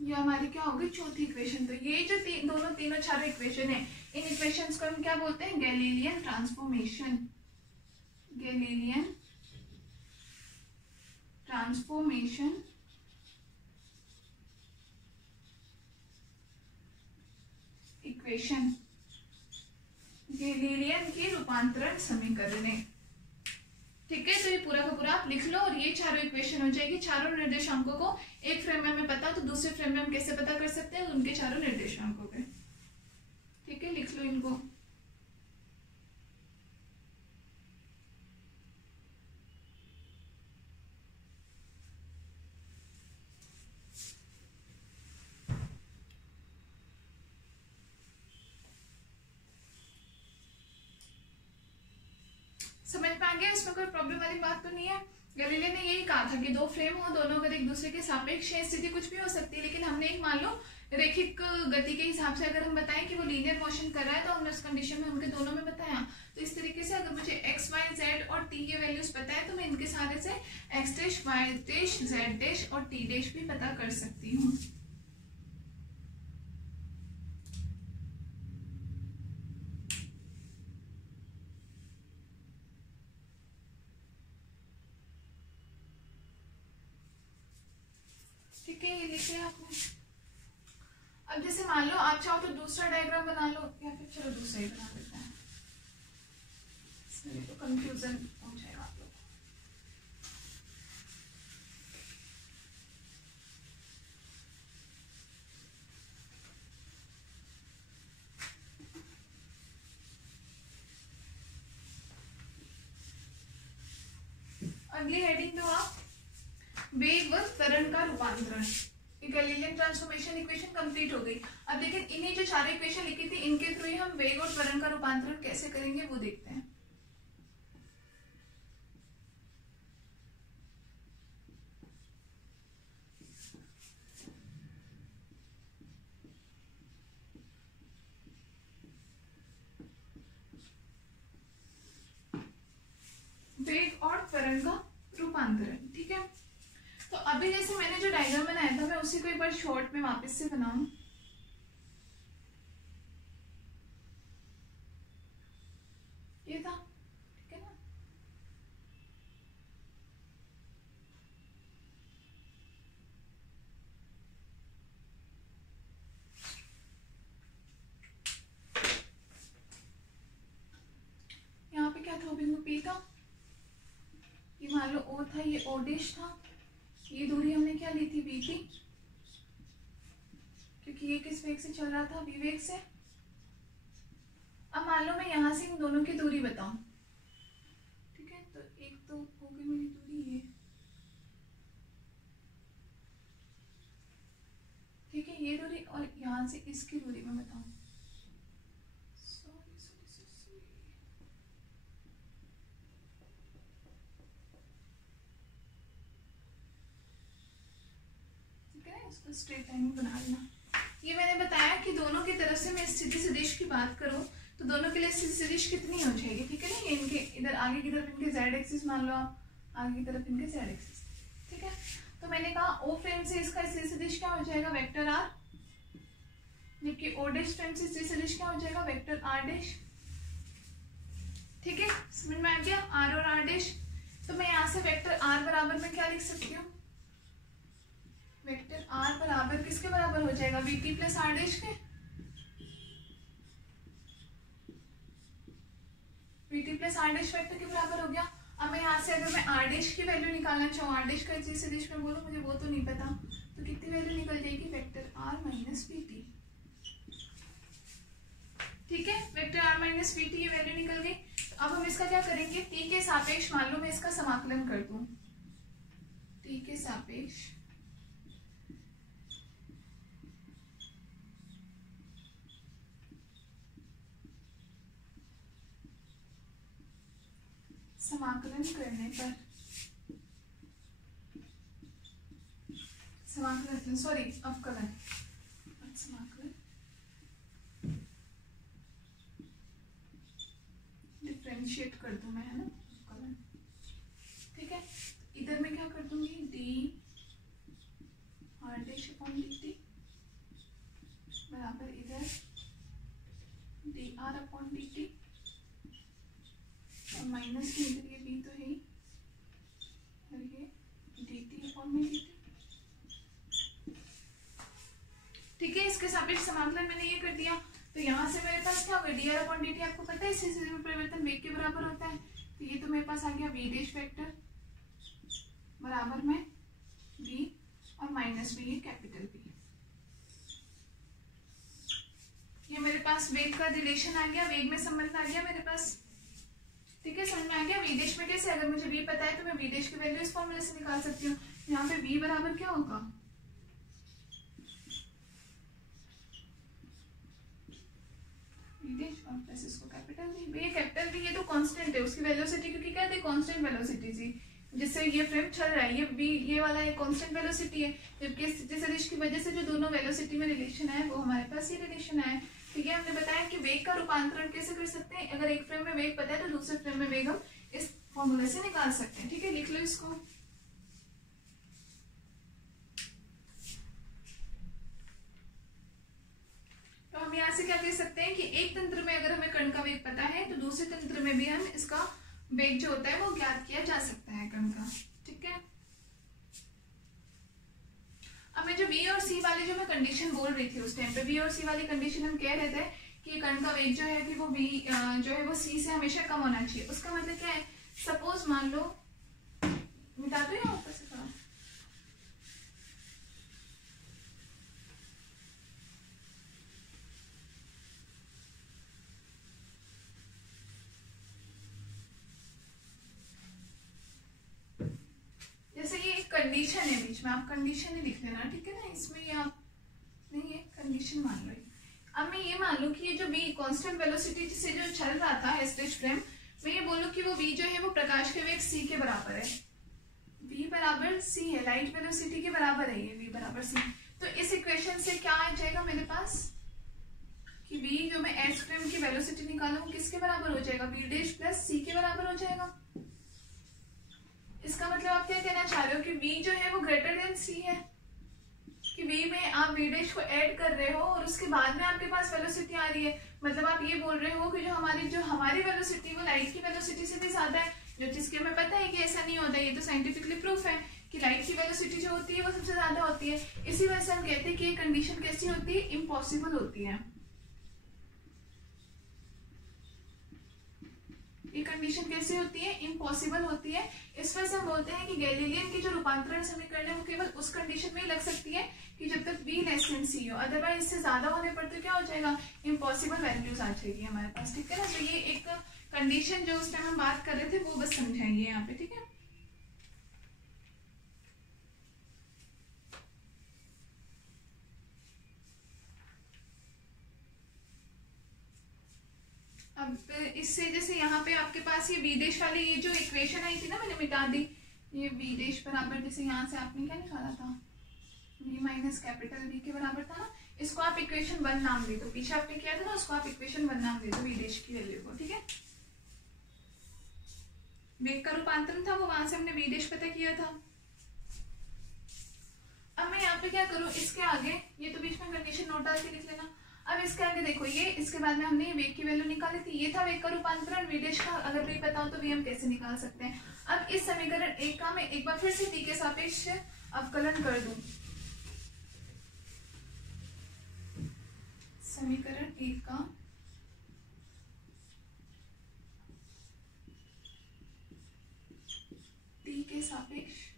ये हमारी क्या होगी? चौथी इक्वेशन। तो ये जो तीनों चारों इक्वेशन है, इन इक्वेशंस को हम क्या बोलते हैं? Galilean transformation. Galilean transformation equation, Galilean की रूपांतरण समीकरण, ठीक है, तो ये पूरा का पूरा आप लिख लो और ये चारों इक्वेशन हो जाएगी। चारों निर्देशांकों को एक फ्रेम में हमें पता तो दूसरे फ्रेम में हम कैसे पता कर सकते हैं, उनके चारों निर्देशांकों पे। ठीक है, लिख लो इनको। समझ में आ गया? इसमें कोई प्रॉब्लम वाली बात तो नहीं है। गैलीलियो ने यही कहा था कि दो फ्रेम हो, दोनों अगर एक दूसरे के सापेक्ष है, स्थिति कुछ भी हो सकती है, लेकिन हमने एक मान लो रैखिक गति के हिसाब से अगर हम बताएं कि वो लीनियर मोशन कर रहा है, तो हमने उस कंडीशन में उनके दोनों में बताया। तो इस तरीके से अगर मुझे x, y, z और t के वैल्यूज पता है तो मैं इनके सारे से x dash, y dash, z dash और t डैश भी पता कर सकती हूँ। ठीक है, ये लिखे आपने। अब जैसे मान लो आप चाहो तो दूसरा डायग्राम बना लो, या फिर चलो दूसरा ही बना लेते हैं, इसमें तो कंफ्यूजन हो जाएगा आप लोग। अगली हेडिंग दो आप, वेग व त्वरण का रूपांतरण। गैलीलियन ट्रांसफॉर्मेशन इक्वेशन कंप्लीट हो गई। अब देखिए इन्हीं जो चार इक्वेशन लिखी थी इनके थ्रू ही हम वेग और त्वरण का रूपांतरण कैसे करेंगे वो देखते हैं। वेग और त्वरण का रूपांतरण, ठीक है। तो अभी जैसे मैंने जो डायग्राम बनाया था मैं उसी को एक बार शॉर्ट में वापस से बनाऊं। ये था, ठीक है ना। यहाँ पे क्या था, बिंदु P था, ये मान लो O था, ये O डैश था, ये दूरी हमने क्या ली थी, v थी, क्योंकि ये किस वेग से चल रहा था, v वेग से। अब मान लो मैं यहाँ से इन दोनों की दूरी बताऊं, ठीक है, तो एक तो हो गई मेरी दूरी ये, ठीक है, ये दूरी, और यहाँ से इसकी दूरी मैं बताऊं। इसको स्ट्रेट लाइन में बना लेना। ये मैंने बताया कि दोनों की तरफ से मैं स्थिति सदिश की बात करूं तो दोनों के लिए स्थिति सदिश कितनी हो जाएगी, ठीक है ना। ये इनके इधर आगे की तरफ इनके z एक्सिस मान लो आप, आगे की तरफ इनके z एक्सिस, ठीक है। तो मैंने कहा O फ्रेम से इसका स्थिति सदिश क्या हो जाएगा, वेक्टर r, जबकि O डैश फ्रेम से स्थिति सदिश क्या हो जाएगा, वेक्टर r डैश, ठीक है। समझ में आ गया, r और r डैश। तो मैं यहाँ से वेक्टर r बराबर में क्या लिख सकती हूँ, वेक्टर r बराबर किसके बराबर हो जाएगा, vt प्लस r डैश के, vt plus r dash vector के बराबर हो गया। अब मैं यहाँ से अगर मैं r डैश की वैल्यू निकालना चाहूँ, r डैश का जिस सदिश में बोलो मुझे वो तो नहीं पता, तो कितनी वैल्यू निकल जाएगी, वेक्टर r माइनस vt, ठीक है। वेक्टर r माइनस vt ये वैल्यू निकल गई। तो अब हम इसका क्या करेंगे, t के सापेक्ष मान लो मैं इसका समाकलन कर दूं, t के सापेक्ष समाकलन करने पर, समाकलन सॉरी अवकलन, समाकलन डिफरेंशिएट कर दूं मैं, है ना, अवकलन, ठीक है। इधर मैं क्या कर दूंगी, D R dash upon D T बराबर इधर D R upon D T, और माइनस के इधर ये बी तो है ही, और ये डी टी अपॉन में डी टी, ठीक है। इसके सापेक्ष समाकलन मैंने ये कर दिया। तो यहाँ से मेरे पास क्या होगा, D R upon D T आपको पता है इसी में परिवर्तन वेग के बराबर होता है, तो ये तो मेरे पास आ गया वी डैश वेक्टर बराबर में वी और माइनस वी कैपिटल वी। ये मेरे पास वेग का रिलेशन आ गया, वेग में संबंध आ गया मेरे पास। ठीक है, समझ में आ गया। वी डैश में कैसे, अगर मुझे वी पता है तो मैं वी डैश की वैल्यू इस फॉर्मूले से निकाल सकती हूँ। यहाँ पे वी बराबर क्या होगा, वी डैश और प्लस इसको कैपिटल वी। ये कैपिटल वी ये तो कांस्टेंट है, उसकी वेलोसिटी क्योंकि क्या है कांस्टेंट वेलोसिटी थी जिससे ये फ्रेम चल रहा है। ये वी ये वाला एक कांस्टेंट वेलोसिटी है, जबकि जिस सदिश की वजह से जो दोनों वेलोसिटी में रिलेशन है वो हमारे पास ये रिलेशन है। ठीक है, हमने बताया कि वेग का रूपांतरण कैसे कर सकते हैं। अगर एक फ्रेम में वेग पता है तो दूसरे फ्रेम में वेग हम इस फॉर्मूले से निकाल सकते हैं। ठीक है, लिख लो इसको। तो हम यहाँ से क्या कह सकते हैं कि एक तंत्र में अगर हमें कण का वेग पता है तो दूसरे तंत्र में भी हम इसका वेग जो होता है वो ज्ञात किया जा सकता है कण का। ठीक है, अब मैं जो बी और सी वाली जो मैं कंडीशन बोल रही थी उस टाइम पे, बी और सी वाली कंडीशन हम कह रहे थे कि कण का वेग जो है कि वो बी जो है वो सी से हमेशा कम होना चाहिए। उसका मतलब क्या है, सपोज मान लो, मिटा दो या ऊपर से थोड़ा, जैसे ये एक कंडीशन है बीच में, आप कंडीशन ही लिख लेना। ठीक है ना, इसमें ये आप नहीं है कंडीशन मान लो। अब मैं ये मान लूं कि ये जो v कांस्टेंट वेलोसिटी से जो चल रहा था एस्टेज फ्रेम, मैं ये बोलूं कि वो v जो है वो प्रकाश के वेग c के बराबर है। v बराबर c है, लाइट वेलोसिटी के बराबर है ये v बराबर c। तो इस इक्वेशन से क्या आ जाएगा मेरे पास कि v जो मैं एस फ्रेम की वेलोसिटी निकालूं किसके बराबर हो जाएगा, v डैश प्लस c के बराबर हो जाएगा। इसका मतलब आप क्या कहना चाह रहे हो कि v जो है वो ग्रेटर देन c है, कि v में आप v डैश को ऐड कर रहे हो और उसके बाद में आपके पास वेलोसिटी आ रही है। मतलब आप ये बोल रहे हो कि जो हमारी वेलोसिटी वो लाइट की वेलोसिटी से भी ज्यादा है, जो चीज की हमें पता है कि ऐसा नहीं होता, ये तो साइंटिफिकली प्रूफ है कि लाइट की वेलोसिटी जो होती है वो सबसे ज्यादा होती है। इसी वजह से हम कहते हैं कि ये कंडीशन कैसी होती है, इम्पॉसिबल होती है। ये कंडीशन कैसी होती है, इम्पॉसिबल होती है। इस वजह से हम बोलते हैं कि गैलीलियन की जो रूपांतरण समीकरण है वो केवल उस कंडीशन में ही लग सकती है कि जब तक v लेस देन c हो, अदरवाइज इससे ज्यादा होने पर तो क्या हो जाएगा, इम्पॉसिबल वैल्यूज आ जाएगी हमारे पास। ठीक है ना, तो ये एक कंडीशन जो उस टाइम हम बात कर रहे थे वो बस समझाइए यहाँ पे। ठीक है, अब इससे जैसे यहाँ पे आपके पास ये v डैश वाली ये जो इक्वेशन आई थी ना, मैंने मिटा दी। ये v डैश बराबर जैसे यहाँ से आपने क्या निकाला था, v माइनस कैपिटल v के बराबर था ना, इसको आप इक्वेशन 1 नाम दे दो। पीछे आपने किया था ना, उसको आप इक्वेशन 1 नाम दे दो v डैश की वैल्यू को। ठीक है, वेग का रूपांतरण था वो, वहां से हमने v डैश पता किया था। अब मैं यहाँ पे क्या करूँ, इसके आगे ये तो बीच में कंडीशन नोट डाल के लिख लेना। अब इसके आगे देखो, ये इसके बाद में हमने वेग की वैल्यू निकाली थी, ये था वेग का रूपांतरण। v डैश का अगर नहीं पता हो तो v हम कैसे निकाल सकते हैं। अब इस समीकरण 1 का मैं एक बार फिर से t के सापेक्ष अवकलन कर दूं। समीकरण 1 का t के सापेक्ष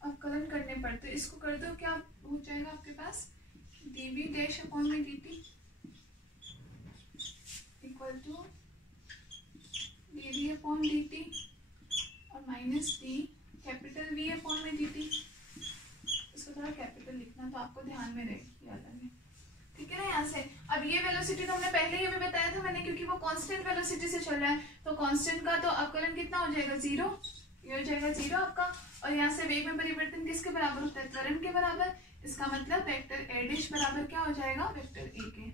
अवकलन करने पर, तो इसको कर दो, क्या हो जाएगा आपके पास dv डैश अपॉन में dt equal to dv upon dt और minus d capital V upon में dt। इसको थोड़ा कैपिटल लिखना तो आपको ध्यान में रहे, याद रहे। ठीक है ना, यहाँ से अब ये वेलोसिटी तो हमने पहले ही भी बताया था मैंने, क्योंकि वो कांस्टेंट वेलोसिटी से चल रहा है तो कांस्टेंट का तो अवकलन कितना हो जाएगा, 0। ये हो जाएगा 0 आपका। और यहाँ से वेग में परिवर्तन किसके बराबर होता है, त्वरण के बराबर। इसका मतलब वेक्टर a डैश बराबर क्या हो जाएगा, वेक्टर a के।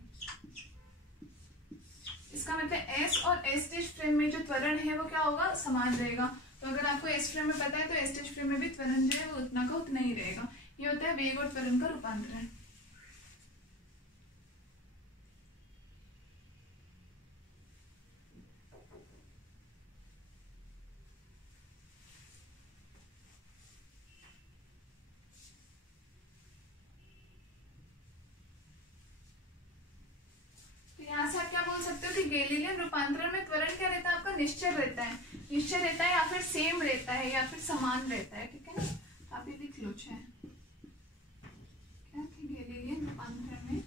इसका मतलब s और s डैश फ्रेम में जो त्वरण है वो क्या होगा, समान रहेगा। तो अगर आपको s फ्रेम में पता है तो s डैश फ्रेम में भी त्वरण जो है वो उतना का उतना ही रहेगा। ये होता है वेग और त्वरण का रूपांतरण। सकते हो कि गैलीलियन रूपांतरण में त्वरण क्या रहता है आपका, निश्चल रहता है, निश्चल रहता है या फिर सेम रहता है या फिर समान रहता है, ठीक है ना। आप ये लिख लो क्या कि गैलीलियन रूपांतरण में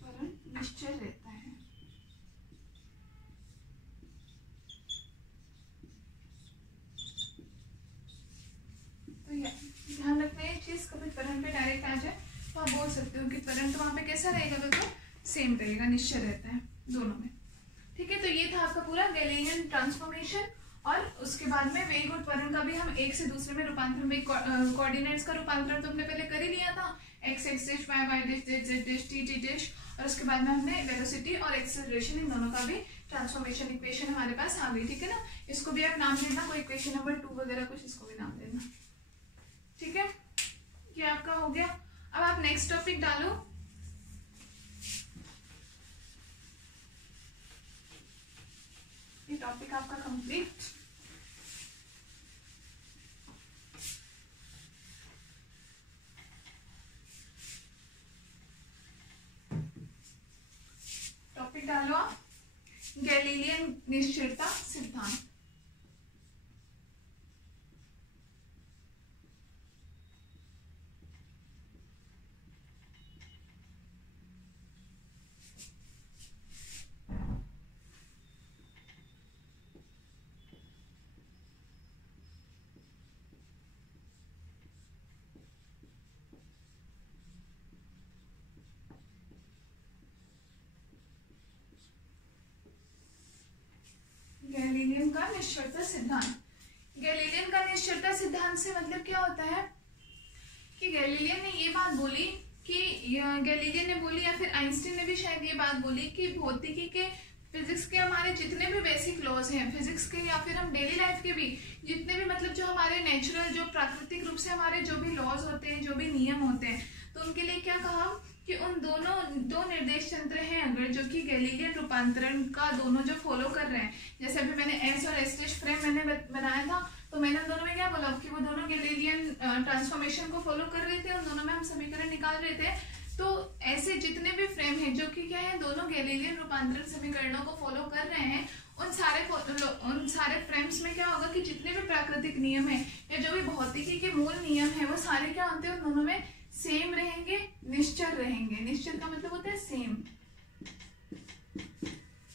त्वरण निश्चल रहता है। ध्यान रखना है चीज, कभी त्वरण पे डायरेक्ट आ जाए तो आप बोल सकते हो कि त्वरण तो वहां पे कैसा रहेगा, बिल्कुल सेम रहेगा, निश्चय रहता है दोनों में, ठीक है। तो ये था आपका पूरा गैलीलियन ट्रांसफॉर्मेशन। और उसके बाद में वेग और त्वरण का भी हम एक से दूसरे में रूपांतरण में कोऑर्डिनेट्स का रूपांतरण तो हमने पहले कर ही लिया था, x x dash y y dash z z dash t t dash, और उसके बाद में हमने वेलोसिटी और एक्सेलरेशन इन दोनों का भी ट्रांसफॉर्मेशन इक्वेशन हमारे पास आ गई, ठीक है ना। इसको भी आप नाम देना, कोई इक्वेशन नंबर 2 वगैरह कुछ, इसको भी नाम देना, ठीक है। ये आपका हो गया। अब आप नेक्स्ट टॉपिक डालो, ये टॉपिक आपका कंप्लीट। टॉपिक डालो आप गैलीलियन निश्चलता सिद्धांत। गैलीलियन का निश्चलता सिद्धांत। गैलीलियन का निश्चलता सिद्धांत से मतलब क्या होता है कि गैलीलियन ने ये बात बोली कि गैलीलियन ने बोली या फिर आइंस्टीन ने भी शायद ये बात बोली कि भौतिकी के, फिजिक्स के हमारे जितने भी बेसिक लॉज हैं, फिजिक्स के या फिर हम डेली लाइफ के भी जितने भी मतलब जो हमारे नेचुरल, जो प्राकृतिक रूप से हमारे जो भी लॉज होते हैं, जो भी नियम होते हैं, तो उनके लिए क्या कहा कि उन दोनों दो निर्देश तंत्र हैं अगर जो कि गैलीलियन रूपांतरण का दोनों जो फॉलो कर रहे हैं, जैसे अभी मैंने एस और एस डैश फ्रेम मैंने बनाया था, तो मैंने उन दोनों में क्या बोला कि वो दोनों गैलीलियन ट्रांसफॉर्मेशन को फॉलो कर रहे थे, उन दोनों में हम समीकरण निकाल रहे थे। तो ऐसे जितने भी फ्रेम हैं जो कि क्या है, दोनों गैलीलियन रूपांतरण समीकरणों को फॉलो कर रहे हैं, उन सारे फ्रेम्स में क्या होगा कि जितने भी प्राकृतिक नियम है या जो भी भौतिकी के मूल नियम है वो सारे क्या होते हैं, उन दोनों में सेम रहेंगे, निश्चल रहेंगे। निश्चल का मतलब होता है सेम,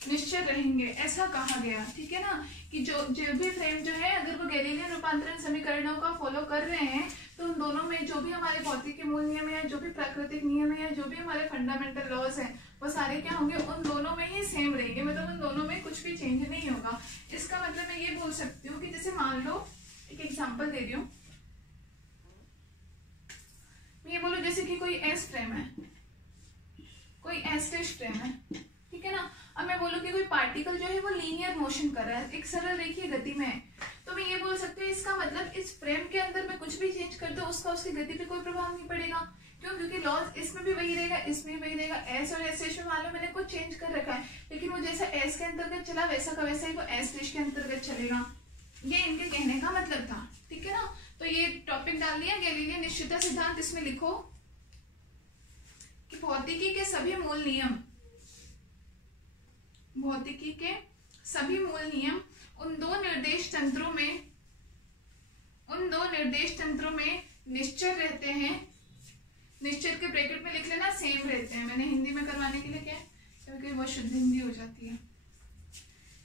निश्चल रहेंगे, ऐसा कहा गया, ठीक है ना। कि जो भी फ्रेम जो है अगर वो गैलीलियन रूपांतरण समीकरणों का फॉलो कर रहे हैं तो उन दोनों में जो भी हमारे भौतिक के मूल नियम है, जो भी प्राकृतिक नियम है, जो भी हमारे फंडामेंटल लॉज है, वो सारे क्या होंगे, उन दोनों में ही सेम रहेंगे, मतलब उन दोनों में कुछ भी चेंज नहीं होगा। इसका मतलब मैं ये बोल सकती हूँ कि जैसे मान लो, एक एग्जाम्पल दे रही हूँ, ये बोलो जैसे कि कोई एस फ्रेम है, कोई एस डैश फ्रेम है, ठीक है ना। अब मैं बोलूँ कि कोई पार्टिकल जो है वो लीनियर मोशन कर रहा है, एक सरल रेखीय गति में है, तो मैं ये बोल सकती हूँ इसका मतलब इस फ्रेम के अंदर मैं कुछ भी चेंज कर दूं उसका उसकी गति पे कोई प्रभाव नहीं पड़ेगा। क्यों? क्योंकि लॉज इसमें भी वही रहेगा, इसमें भी वही रहेगा। एस और एस डैश में मान लो मैंने कुछ चेंज कर रखा है, लेकिन वो जैसा एस के अंतर्गत चला वैसा का वैसा ही वो एस डैश के अंतर्गत चलेगा। ये इनके कहने का मतलब था, ठीक है ना। तो ये टॉपिक डाल दिया गैलीलियन निश्चलता सिद्धांत। इसमें लिखो कि भौतिकी के सभी मूल नियम, भौतिकी के सभी मूल नियम उन दो निर्देश तंत्रों में निश्चल रहते हैं। निश्चल के ब्रैकेट में लिख लेना सेम रहते हैं, मैंने हिंदी में करवाने के लिए क्या है क्योंकि बहुत शुद्ध हिंदी हो जाती है।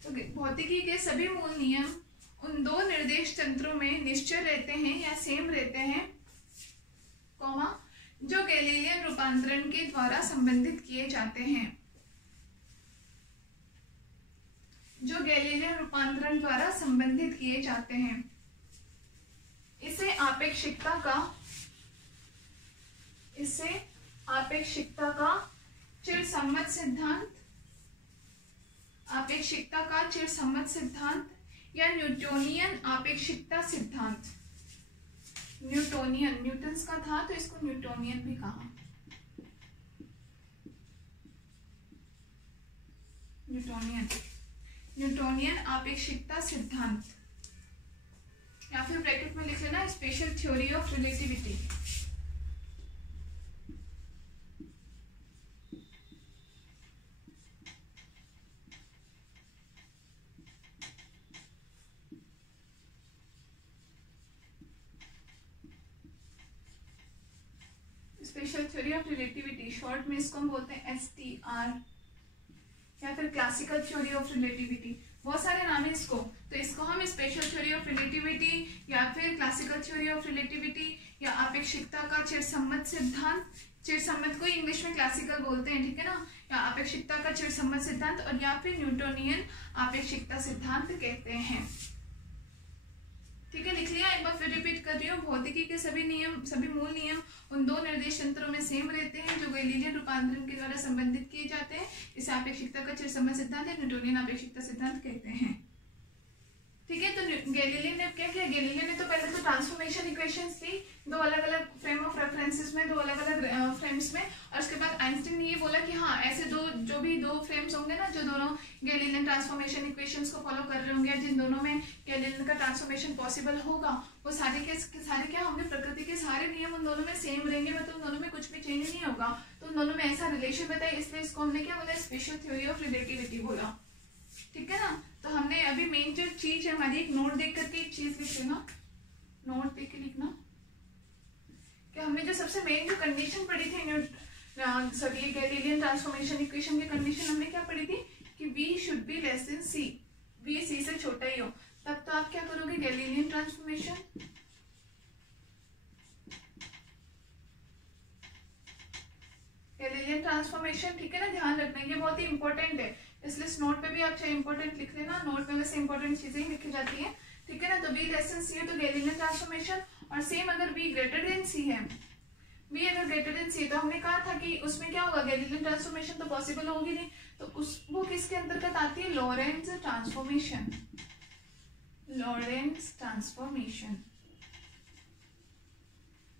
तो भौतिकी के सभी मूल नियम उन दो निर्देश तंत्रों में निश्चल रहते हैं या सेम रहते हैं, कॉमा, जो गैलीलियन रूपांतरण के द्वारा संबंधित किए जाते हैं, जो गैलीलियन रूपांतरण द्वारा संबंधित किए जाते हैं। इसे आपेक्षिकता का चिरसम्मत सिद्धांत, या न्यूटोनियन आपेक्षिकता सिद्धांत। न्यूटोनियन न्यूटन्स का था तो इसको न्यूटोनियन भी कहा। न्यूटोनियन न्यूटोनियन आपेक्षिकता सिद्धांत, या फिर ब्रैकेट में लिख लेना special theory of relativity. Special theory of relativity, short में इसको हम बोलते हैं STR, या फिर क्लासिकल थ्योरी ऑफ रिलेटिविटी, बहुत सारे नाम है इसको। तो इसको हम स्पेशल थ्योरी ऑफ रिलेटिविटी या फिर क्लासिकल थ्योरी ऑफ रिलेटिविटी या आपेक्षिकता का चिरसम्मत सिद्धांत, चिरसम्मत को इंग्लिश में क्लासिकल बोलते हैं, ठीक है ना, या आपेक्षिकता का चिरसम्मत सिद्धांत, और या फिर न्यूटोनियन आपेक्षिकता सिद्धांत कहते हैं। ठीक है, लिख लिया। एक बार फिर रिपीट कर रही हूँ, भौतिकी के सभी नियम, सभी मूल नियम उन दो निर्देश तंत्रों में सेम रहते हैं जो गैलीलियन रूपांतरण के द्वारा संबंधित किए जाते हैं। इसे आपेक्षिकता का चिरसम्मत सिद्धांत या न्यूटोनियन आपेक्षिकता सिद्धांत कहते हैं। ठीक है, तो गैलीलियन ने क्या किया, गैलीलियन ने तो पहले तो ट्रांसफॉर्मेशन इक्वेशंस ली दो अलग अलग फ्रेम ऑफ रेफरेंसेस में, दो अलग अलग फ्रेम्स में, और उसके बाद आइंस्टीन ने ये बोला कि हाँ ऐसे जो भी दो फ्रेम्स होंगे ना, जो दोनों गैलीलियन ट्रांसफॉर्मेशन इक्वेशंस को फॉलो कर रहे होंगे, जिन दोनों में गैलीलियन का ट्रांसफॉर्मेशन पॉसिबल होगा, वो सारे के सारे क्या होंगे, प्रकृति के सारे नियम उन दोनों में सेम रहेंगे, मतलब उन दोनों में कुछ भी चेंज नहीं होगा। तो उन दोनों में ऐसा रिलेशन बताया, इसलिए इसको हमने क्या बोला, स्पेशल थ्योरी ऑफ रिलेटिविटी बोला। ठीक है ना, तो हमने अभी मेन जो चीज है हमारी, एक नोट देख करके एक चीज लिख लेना, नोट देख के लिखना कि हमने जो सबसे मेन जो कंडीशन पढ़ी थी सॉरी गैलीलियन ट्रांसफॉर्मेशन इक्वेशन की कंडीशन हमने क्या पढ़ी थी कि V should be less than C, V C से छोटा ही हो, तब तो आप क्या करोगे, गैलीलियन ट्रांसफॉर्मेशन, गैलीलियन ट्रांसफॉर्मेशन। ठीक है ना, ध्यान रखना ये बहुत ही इंपॉर्टेंट है, इसलिए इस नोट पे भी आप चाहे इंपॉर्टेंट लिख लेना, नोट में वैसे इंपॉर्टेंट चीजें ही लिखी जाती है। ठीक है ना, तो V लेस देन C है तो गैलीलियन ट्रांसफॉर्मेशन, और सेम अगर V ग्रेटर देन C है, V अगर ग्रेटर देन C, तो हमने कहा था कि उसमें क्या होगा, गैलीलियन ट्रांसफॉर्मेशन तो पॉसिबल होगी नहीं, तो वो किसके अंतर्गत आती है, लॉरेंट्ज ट्रांसफॉर्मेशन, लॉरेंट्ज ट्रांसफॉर्मेशन।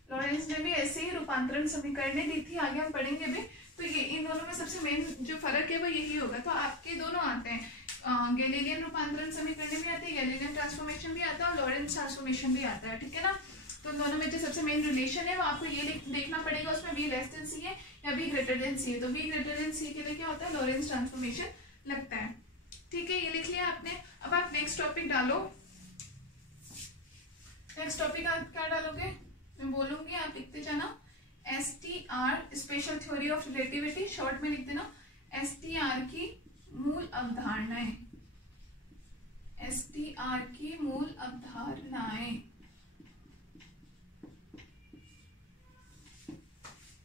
लॉरेंट्ज ने भी ऐसे ही रूपांतरण समीकरण दी थी, आगे हम पढ़ेंगे भी। तो ये इन दोनों में सबसे मेन जो फर्क है वो यही होगा। तो आपके दोनों आते हैं, गैलीलियन रूपांतरण समीकरण भी आती है, गैलीलियन ट्रांसफॉर्मेशन भी आता है, और लॉरेंट्ज ट्रांसफॉर्मेशन भी आता है। ठीक है ना, तो दोनों में जो सबसे मेन रिलेशन है वो आपको ये देखना पड़ेगा, उसमें V लेस देन C है या V ग्रेटर देन C है। तो V ग्रेटर देन C के लिए क्या होता है, लॉरेंट्ज ट्रांसफॉर्मेशन लगता है। ठीक है, ये लिख लिया आपने। अब आप नेक्स्ट टॉपिक डालो, नेक्स्ट टॉपिक आप क्या डालोगे, मैं बोलूंगी आप लिखते जाना, STR special theory of relativity, short में लिख देना STR की मूल अवधारणाएं, STR की मूल अवधारणाएं।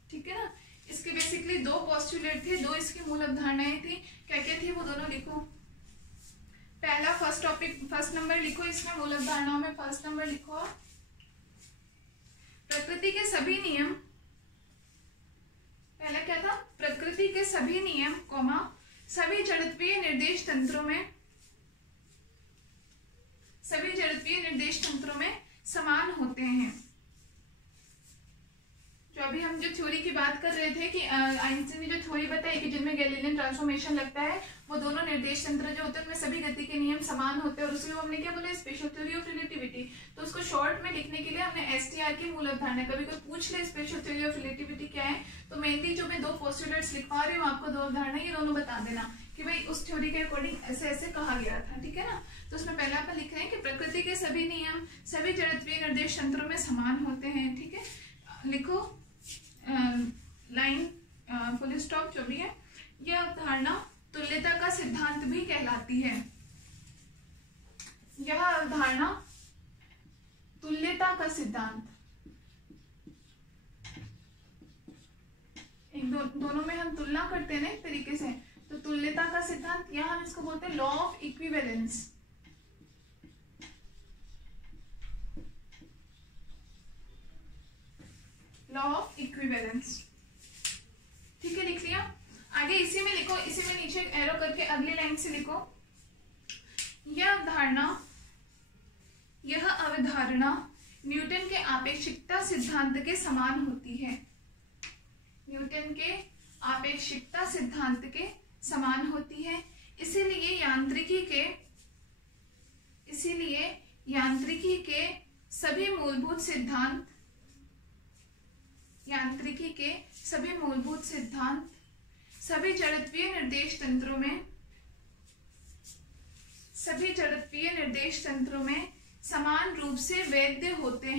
ठीक है ना, इसके बेसिकली दो पोस्टुलेट थे, दो इसकी मूल अवधारणाएं थी, क्या क्या थी वो दोनों लिखो। पहला फर्स्ट टॉपिक, फर्स्ट नंबर लिखो इसमें, मूल अवधारणाओं में फर्स्ट नंबर लिखो, प्रकृति के सभी नियम, पहला क्या था, प्रकृति के सभी नियम कॉमा सभी जड़त्वीय निर्देश तंत्रों में, सभी जड़त्वीय निर्देश तंत्रों में समान होते हैं। जो अभी हम जो थ्योरी की बात कर रहे थे कि आइंस्टीन ने जो थ्योरी बताई कि जिनमें गैलीलियन ट्रांसफॉर्मेशन लगता है, वो दोनों निर्देश तंत्र जो होते हैं उनमें सभी गति के नियम समान होते हैं, और उसको हमने क्या बोला, स्पेशल थ्योरी ऑफ रिलेटिविटी। तो उसको शॉर्ट में लिखने के लिए हमने STR की मूल अवधारणा, कभी कोई पूछ ले स्पेशल थ्योरी ऑफ रिलेटिविटी क्या है, तो मेनली जो मैं दो पोस्टुलेट्स लिखवा रही हूँ आपको, दो अवधारणा, ये दोनों बता देना कि भाई उस थ्योरी के अकॉर्डिंग ऐसे ऐसे कहा गया था। ठीक है ना, तो उसमें पहला अपन लिख रहे हैं कि प्रकृति के सभी नियम सभी जड़त्वीय निर्देश तंत्रों में समान होते हैं। ठीक है, लिखो लाइन फुल स्टॉप जो भी है। यह अवधारणा तुल्यता का सिद्धांत भी कहलाती है, यह अवधारणा तुल्यता का सिद्धांत, एक दोनों में हम तुलना करते हैं ना एक तरीके से, तो तुल्यता का सिद्धांत, या हम इसको बोलते हैं law of equivalence, law of equivalence. ठीक है, लिख लिया। आगे इसी में लिखो, इसी में नीचे एरो करके अगली लाइन से लिखो, यह अवधारणा न्यूटन के आपेक्षिकता सिद्धांत के समान होती है, न्यूटन के आपेक्षिकता सिद्धांत के समान होती है। इसीलिए यांत्रिकी के सभी मूलभूत सिद्धांत सभी जड़त्वीय निर्देश तंत्रों में समान रूप से वैध होते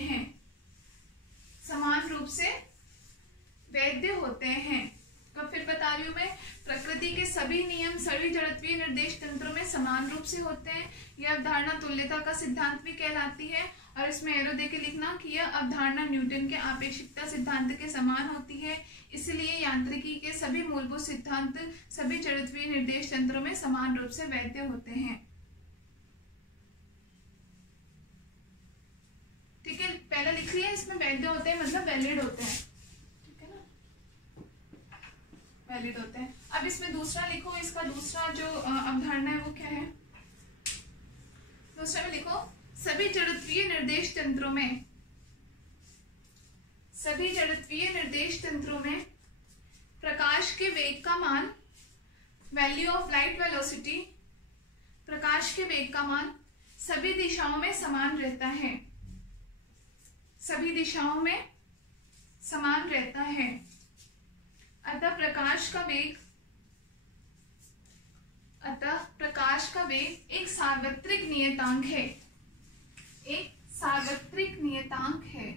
हैं। तो फिर बता रही हूं मैं, प्रकृति के सभी नियम सभी जड़त्वीय निर्देश तंत्रों में समान रूप से होते हैं। यह अवधारणा तुल्यता का सिद्धांत भी कहलाती है। और इसमें एरो दे के लिखना कि यह अवधारणा न्यूटन के आपेक्षिकता सिद्धांत के समान होती है। इसलिए यांत्रिकी के सभी मूलभूत सिद्धांत सभी जड़त्वीय निर्देश तंत्रों में समान रूप से वैध होते हैं। ठीक है, पहला लिख लिया, इसमें वैध होते हैं मतलब वैलिड होते हैं। ठीक है ना, वैलिड होते हैं। अब इसमें दूसरा लिखो, इसका दूसरा जो अवधारणा है वो क्या है। दूसरा में लिखो, सभी जड़त्वीय निर्देश तंत्रों में प्रकाश के वेग का मान, वैल्यू ऑफ लाइट वेलोसिटी, प्रकाश के वेग का मान सभी दिशाओं में समान रहता है। सभी दिशाओं में समान रहता है। अतः प्रकाश का वेग एक सार्वत्रिक नियतांक है। एक सार्वत्रिक नियतांक है।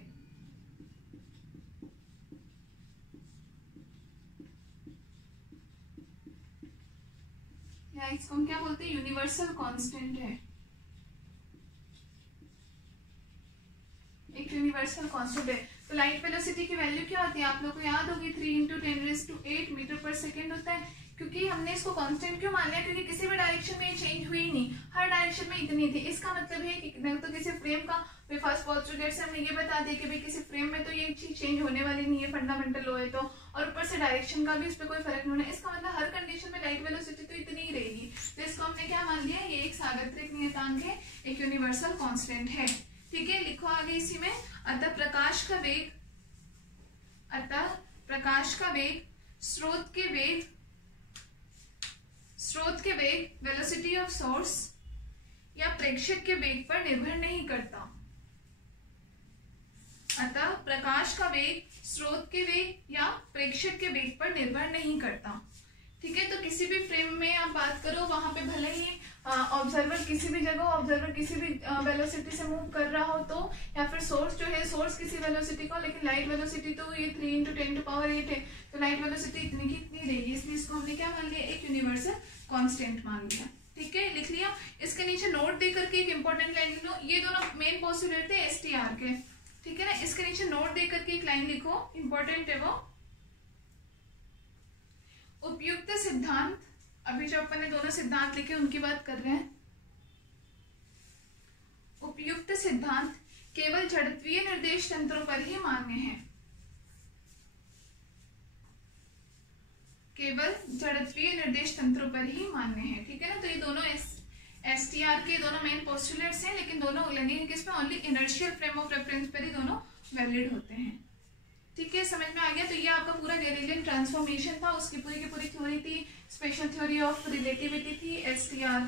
या इसको हम क्या बोलते हैं, यूनिवर्सल कांस्टेंट है। एक यूनिवर्सल कांस्टेंट है। तो लाइट वेलोसिटी की वैल्यू क्या होती है, आप लोगों को याद होगी, 3 × 10⁸ मीटर पर सेकेंड होता है। क्योंकि हमने इसको कांस्टेंट क्यों मान लिया, क्योंकि किसी भी डायरेक्शन में चेंज हुई नहीं, हर डायरेक्शन में इतनी थी। इसका मतलब है कि तो किसी फ्रेम का फर्स्ट पोस्टुलेट से हमने ये बता दिया कि भाई किसी फ्रेम में तो ये चीज चेंज होने वाली नहीं है, फंडामेंटल लॉ है तो, और ऊपर से डायरेक्शन का भी इस पर कोई फर्क नहीं होना। इसका मतलब हर कंडीशन में लाइट वेलोसिटी तो इतनी ही रहेगी। तो इसको हमने क्या मान लिया, ये एक सार्वत्रिक नियतांक है, एक यूनिवर्सल कांस्टेंट है। ठीक है, लिखो आगे इसी में, अतः प्रकाश का वेग स्रोत के वेग वेलोसिटी ऑफ सोर्स या प्रेक्षक के वेग पर निर्भर नहीं करता। अतः प्रकाश का वेग स्रोत के वेग या प्रेक्षक के वेग पर निर्भर नहीं करता। ठीक है, तो किसी भी फ्रेम में आप बात करो, वहां पे भले ही ऑब्जर्वर किसी भी जगह ऑब्जर्वर किसी भी वेलोसिटी से मूव कर रहा हो तो, या फिर सोर्स जो है सोर्स किसी वेलोसिटी को, लेकिन लाइट वेलोसिटी तो ये 3 × 10⁸ है, तो लाइट वेलोसिटी इतनी की इतनी रहेगी। इसलिए इसको हमने क्या मान लिया, एक यूनिवर्सल कांस्टेंट मान लिया। ठीक है, लिख लिया। इसके नीचे नोट दे करके एक इंपॉर्टेंट लाइन लिख लो। ये दोनों मेन पोस्टुलेट थे एसटीआर के। ठीक है ना, इसके नीचे नोट दे करके एक लाइन लिखो, इंपॉर्टेंट है वो। उपयुक्त सिद्धांत, अभी जो अपन ने दोनों सिद्धांत लिखे उनकी बात कर रहे हैं। उपयुक्त सिद्धांत केवल जड़त्वीय निर्देश तंत्रों पर ही मान्य है। केवल जड़त्वीय निर्देश तंत्रों पर ही मान्य है। ठीक है ना, तो ये दोनों एसटीआर के दोनों मेन पोस्टुलेट्स हैं, लेकिन दोनों लगेंगे किसमें, only inertial frame of reference पर ही दोनों वैलिड होते हैं। ठीक है, समझ में आ गया। तो ये आपका पूरा गैलीलियन ट्रांसफॉर्मेशन था, उसकी पूरी की पूरी थ्योरी थी, स्पेशल थ्योरी ऑफ रिलेटिविटी थी, एसटीआर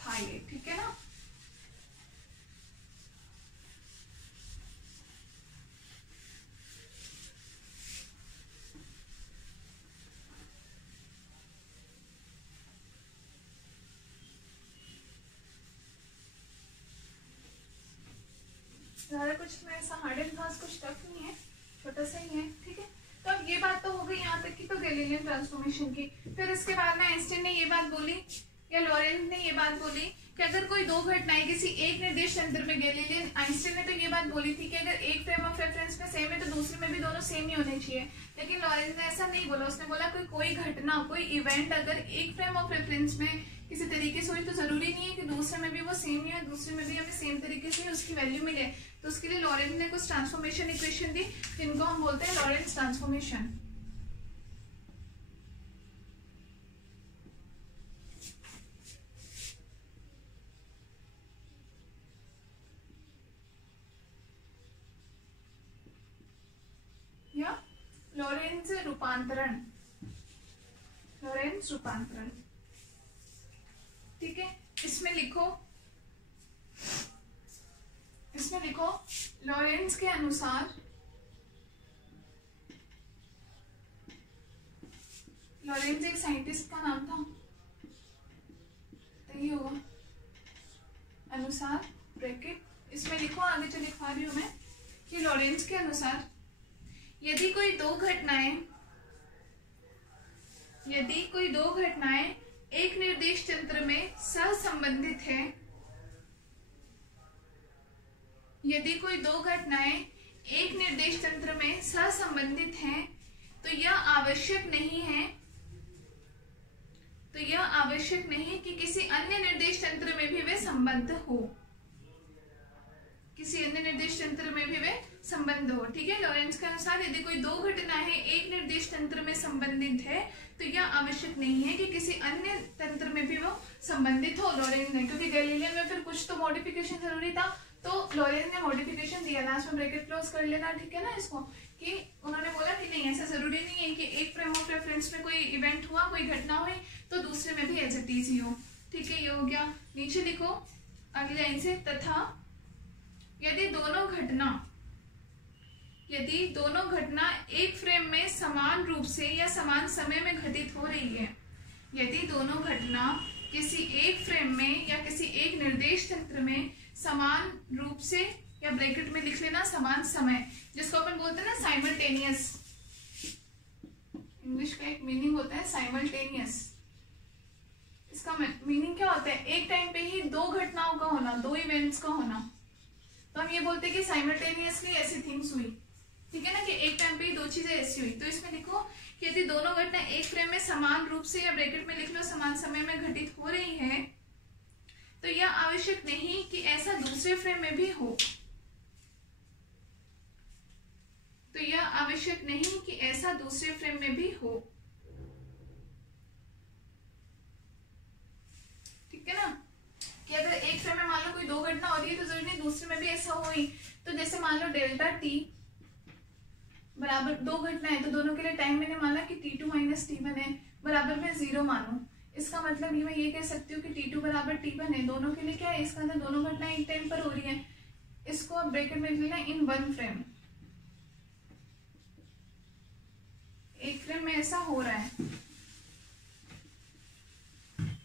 था ये। ठीक है ना, ज़्यादा कुछ में ऐसा हार्ड एंड फास्ट कुछ टफ नहीं है, छोटा सा ही है। ठीक है, तो अब ये बात तो हो गई यहाँ तक की तो गैलीलियन ट्रांसफॉर्मेशन की। फिर इसके बाद में आइंस्टाइन ने ये बात बोली या लॉरेंट ने ये बात बोली कि अगर कोई दो घटनाएं किसी एक निर्देश तंत्र में, गैलीलियन आइंस्टाइन ने तो ये बात बोली थी कि अगर एक फ्रेम ऑफ रेफरेंस में सेम है तो दूसरे में भी दोनों सेम ही होने चाहिए। लेकिन लॉरेंट ने ऐसा नहीं बोला, उसने बोला कोई घटना, कोई इवेंट अगर एक फ्रेम ऑफ रेफरेंस में किसी तरीके से हुई तो जरूरी नहीं है कि दूसरे में भी वो सेम ही है, दूसरे में भी हमें सेम तरीके से उसकी वैल्यू मिले। तो उसके लिए लॉरेंट ने कुछ ट्रांसफॉर्मेशन इक्वेशन दी, जिनको हम बोलते हैं लॉरेंट्स ट्रांसफॉर्मेशन। या लॉरेंट्स रूपांतरण, लॉरेंट्स रूपांतरण। ठीक है, इसमें लिखो लॉरेंस के अनुसार, लॉरेंस एक साइंटिस्ट का नाम था, तो ये होगा अनुसार ब्रैकेट, इसमें लिखो, आगे जो लिखवा रही हूं मैं कि लॉरेंस के अनुसार यदि कोई दो घटनाएं एक निर्देश तंत्र में सहसंबंधित है, यदि कोई दो घटनाएं एक निर्देश तंत्र में सहसंबंधित हैं, तो यह आवश्यक नहीं कि किसी अन्य निर्देश तंत्र में भी वे संबद्ध हो, किसी अन्य निर्देश तंत्र में भी वे संबद्ध हो। ठीक है, लॉरेंस के अनुसार यदि कोई दो घटनाएं एक निर्देश तंत्र में संबंधित है, तो यह आवश्यक नहीं है कि किसी अन्य तंत्र में भी वो संबंधित हो। लॉरेंस ने, क्योंकि गैलीलियन में फिर कुछ तो मॉडिफिकेशन जरूरी था, तो लॉरेंस ने मॉडिफिकेशन दिया। लास्ट में ब्रैकेट क्लोज कर लेना, ठीक है ना, इसको, कि उन्होंने बोला कि नहीं, ऐसा जरूरी नहीं है कि एक फ्रेम ऑफ रेफरेंस में कोई इवेंट हुआ, कोई घटना हुई, तो दूसरे में भी एज इट इज ही हो। ठीक है, ये हो गया। नीचे लिखो अगली लाइन से, तथा यदि दोनों घटना एक फ्रेम में समान रूप से या समान समय में घटित हो रही है, यदि दोनों घटना किसी एक फ्रेम में या किसी एक निर्देश तंत्र में समान रूप से, या ब्रैकेट में लिख लेना समान समय, जिसको अपन बोलते हैं ना साइमल्टेनियस, इंग्लिश का एक मीनिंग होता है साइमल्टेनियस। इसका मीनिंग क्या होता है? एक टाइम पे ही दो घटनाओं का होना, दो इवेंट्स का होना, तो हम ये बोलते हैं कि साइमल्टेनियसली ऐसी थिंग्स हुई। ठीक है ना, कि एक टाइम पे ही दो चीजें ऐसी हुई। तो इसमें लिखो कि यदि दोनों घटना एक फ्रेम में समान रूप से, या ब्रैकेट में लिख लो समान समय में घटित हो रही है, तो यह आवश्यक नहीं कि ऐसा दूसरे फ्रेम में भी हो, तो यह आवश्यक नहीं कि ऐसा दूसरे फ्रेम में भी हो। ठीक है ना, कि अगर एक फ्रेम में मान लो कोई दो घटना हो रही है, तो जरूरी नहीं दूसरे में भी ऐसा हो ही। तो जैसे मान लो डेल्टा टी बराबर दो घटना है, तो दोनों के लिए टाइम मैंने माना कि T2 माइनस T1 है, बराबर में 0 मानू। इसका मतलब मैं ये कह सकती हूँ कि T2 बराबर T1 है, दोनों के लिए क्या है, इसका अंदर दोनों घटनाएं एक टाइम पर हो रही है। इसको अब ब्रैकेट में लिख लेना इन वन फ्रेम, एक फ्रेम में ऐसा हो रहा है,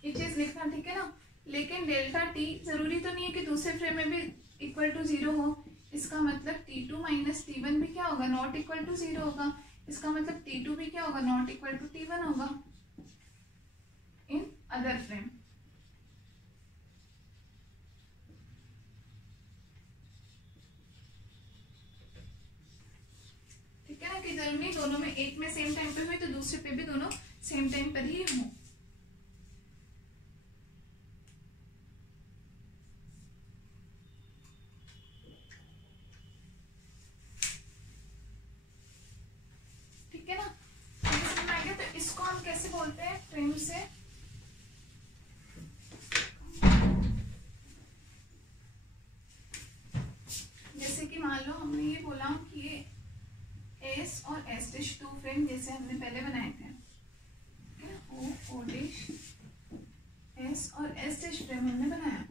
ये चीज लिखना। ठीक है ना, लेकिन डेल्टा टी जरूरी तो नहीं है कि दूसरे फ्रेम में भी इक्वल टू 0 हो। इसका मतलब T2 माइनस T1 भी क्या होगा, नॉट इक्वल टू 0 होगा। इसका मतलब T2 भी क्या होगा, नॉट इक्वल टू T1 होगा इन अदर फ्रेम। ठीक है ना, कि जरूरी नहीं दोनों में एक में सेम टाइम पे हुई तो दूसरे पे भी दोनों सेम टाइम पर ही हो। ठीक है ना, समझ में आ गया। तो इसको हम कैसे बोलते हैं फ्रेम से, जैसे कि मान लो हमने ये बोला कि ये एस और एस डिश टू फ्रेम जैसे हमने पहले बनाए थे, ओ डिश एस और एस डिश फ्रेम हमने बनाया।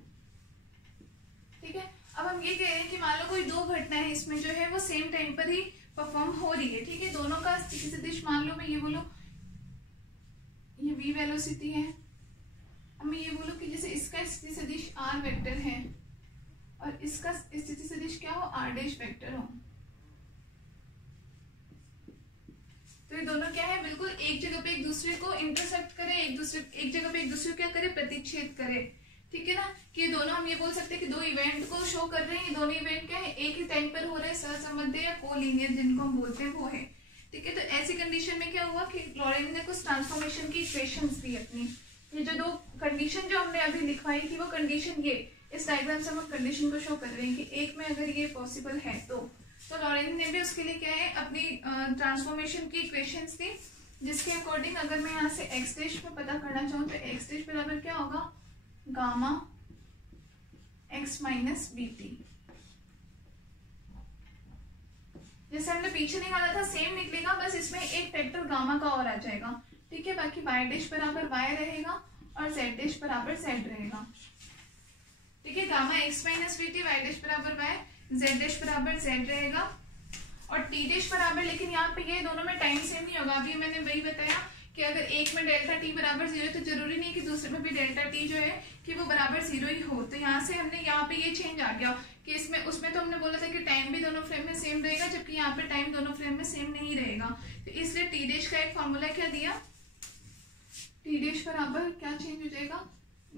ठीक है, अब हम ये कह रहे हैं कि मान लो कोई दो घटना है, इसमें जो है वो सेम टाइम पर ही परफॉर्म हो रही है। ठीक है, दोनों का स्थिति सदिश मान लो मैं ये बोलो ये v वेलोसिटी है, अब मैं ये बोलूं कि जैसे इसका स्थिति सदिश r वेक्टर है और इसका स्थिति सदिश क्या हो, r डैश वेक्टर हो, तो ये दोनों क्या है, बिल्कुल एक जगह पे एक दूसरे को इंटरसेक्ट करे, एक जगह पे एक दूसरे को क्या करे, प्रतिच्छेद करे। ठीक है ना, कि दोनों हम ये बोल सकते हैं कि दो इवेंट को शो कर रहे हैं, ये दोनों इवेंट क्या है, एक ही टाइम पर हो रहे हैं, सहसंबद्ध या कोलिनियर जिनको हम बोलते हैं वो है। ठीक है, तो ऐसी कंडीशन में क्या हुआ कि लॉरेंस ने कुछ ट्रांसफॉर्मेशन की इक्वेशंस दी अपनी। ये जो दो कंडीशन जो हमने अभी लिखवाई थी, वो कंडीशन ये इस डायग्राम से हम कंडीशन को शो कर रहे हैं कि एक में अगर ये पॉसिबल है तो लॉरेंस ने भी उसके लिए क्या है, अपनी ट्रांसफॉर्मेशन की इक्वेशंस दी, जिसके अकॉर्डिंग अगर मैं यहाँ से एक्स डैश में पता करना चाहूँ तो एक्स डैश बराबर क्या होगा, gamma X minus B T. जैसे हमने पीछे निकाला था सेम निकलेगा, बस इसमें एक फैक्टर गामा का और आ जाएगा। ठीक है, बाकी वाई डैश बराबर वाई रहेगा और z डैश बराबर z रहेगा। ठीक है, gamma x minus V T, Y dash बराबर y, z डैश बराबर z रहेगा और t डैश बराबर, लेकिन यहाँ पे ये दोनों में टाइम सेम नहीं होगा। अभी मैंने वही बताया कि अगर एक में डेल्टा टी बराबर 0 है तो जरूरी नहीं है कि दूसरे में भी डेल्टा टी जो है कि वो बराबर 0 ही हो। तो यहाँ से हमने यहाँ पे ये चेंज आ गया कि इसमें उसमें तो हमने बोला था कि टाइम भी दोनों फ्रेम में सेम रहेगा, जबकि यहाँ पे टाइम दोनों फ्रेम में सेम नहीं रहेगा। तो इसलिए टी डैश का एक फॉर्मूला क्या दिया, टी डैश बराबर क्या चेंज हो जाएगा,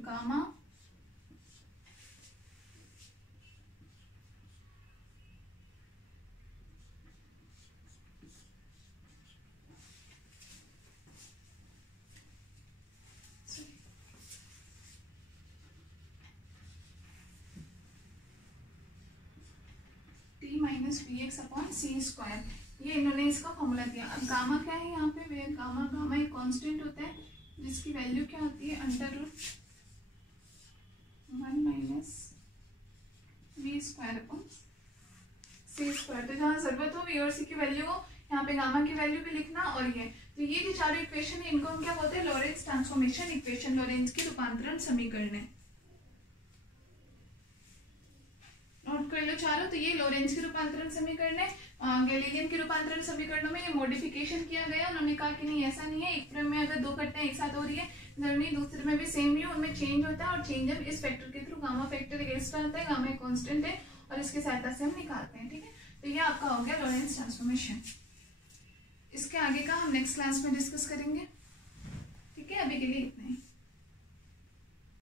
gamma T minus V X upon C square, ये इन्होंने इसका फॉर्मूला दिया। अब गामा क्या है यहाँ पे, गामा एक कांस्टेंट होता है जिसकी वैल्यू क्या होती है, under root 1 minus V square upon C square. तो जहाँ जरूरत हो वी और सी की वैल्यू हो, यहाँ पे गामा की वैल्यू भी लिखना। और ये तो ये जो चारों इक्वेशन है इनको हम क्या बोलते हैं, लॉरेंट्ज ट्रांसफॉर्मेशन इक्वेशन, लॉरेंट्ज की रूपांतरण समीकरण है। नोट कर लो चारों। तो ये लॉरेंज की रूपांतरण समीकरण है। गैलीलियन के रूपांतरण समीकरणों में ये मॉडिफिकेशन किया गया। उन्होंने कहा कि नहीं ऐसा नहीं है, एक फ्रेम में अगर दो घटनाएं एक साथ हो रही है जरूरी दूसरे में भी सेम ही हो, उनमें चेंज होता है और चेंज अब इस फैक्टर के थ्रू गामा फैक्टर एक्स्ट्रा आता है, गामा एक कांस्टेंट है और इसकी सहायता से हम निकालते हैं। ठीक है, तो ये आपका हो गया लॉरेंज ट्रांसफॉर्मेशन। इसके आगे का हम नेक्स्ट क्लास में डिस्कस करेंगे। ठीक है, अभी के लिए इतना ही।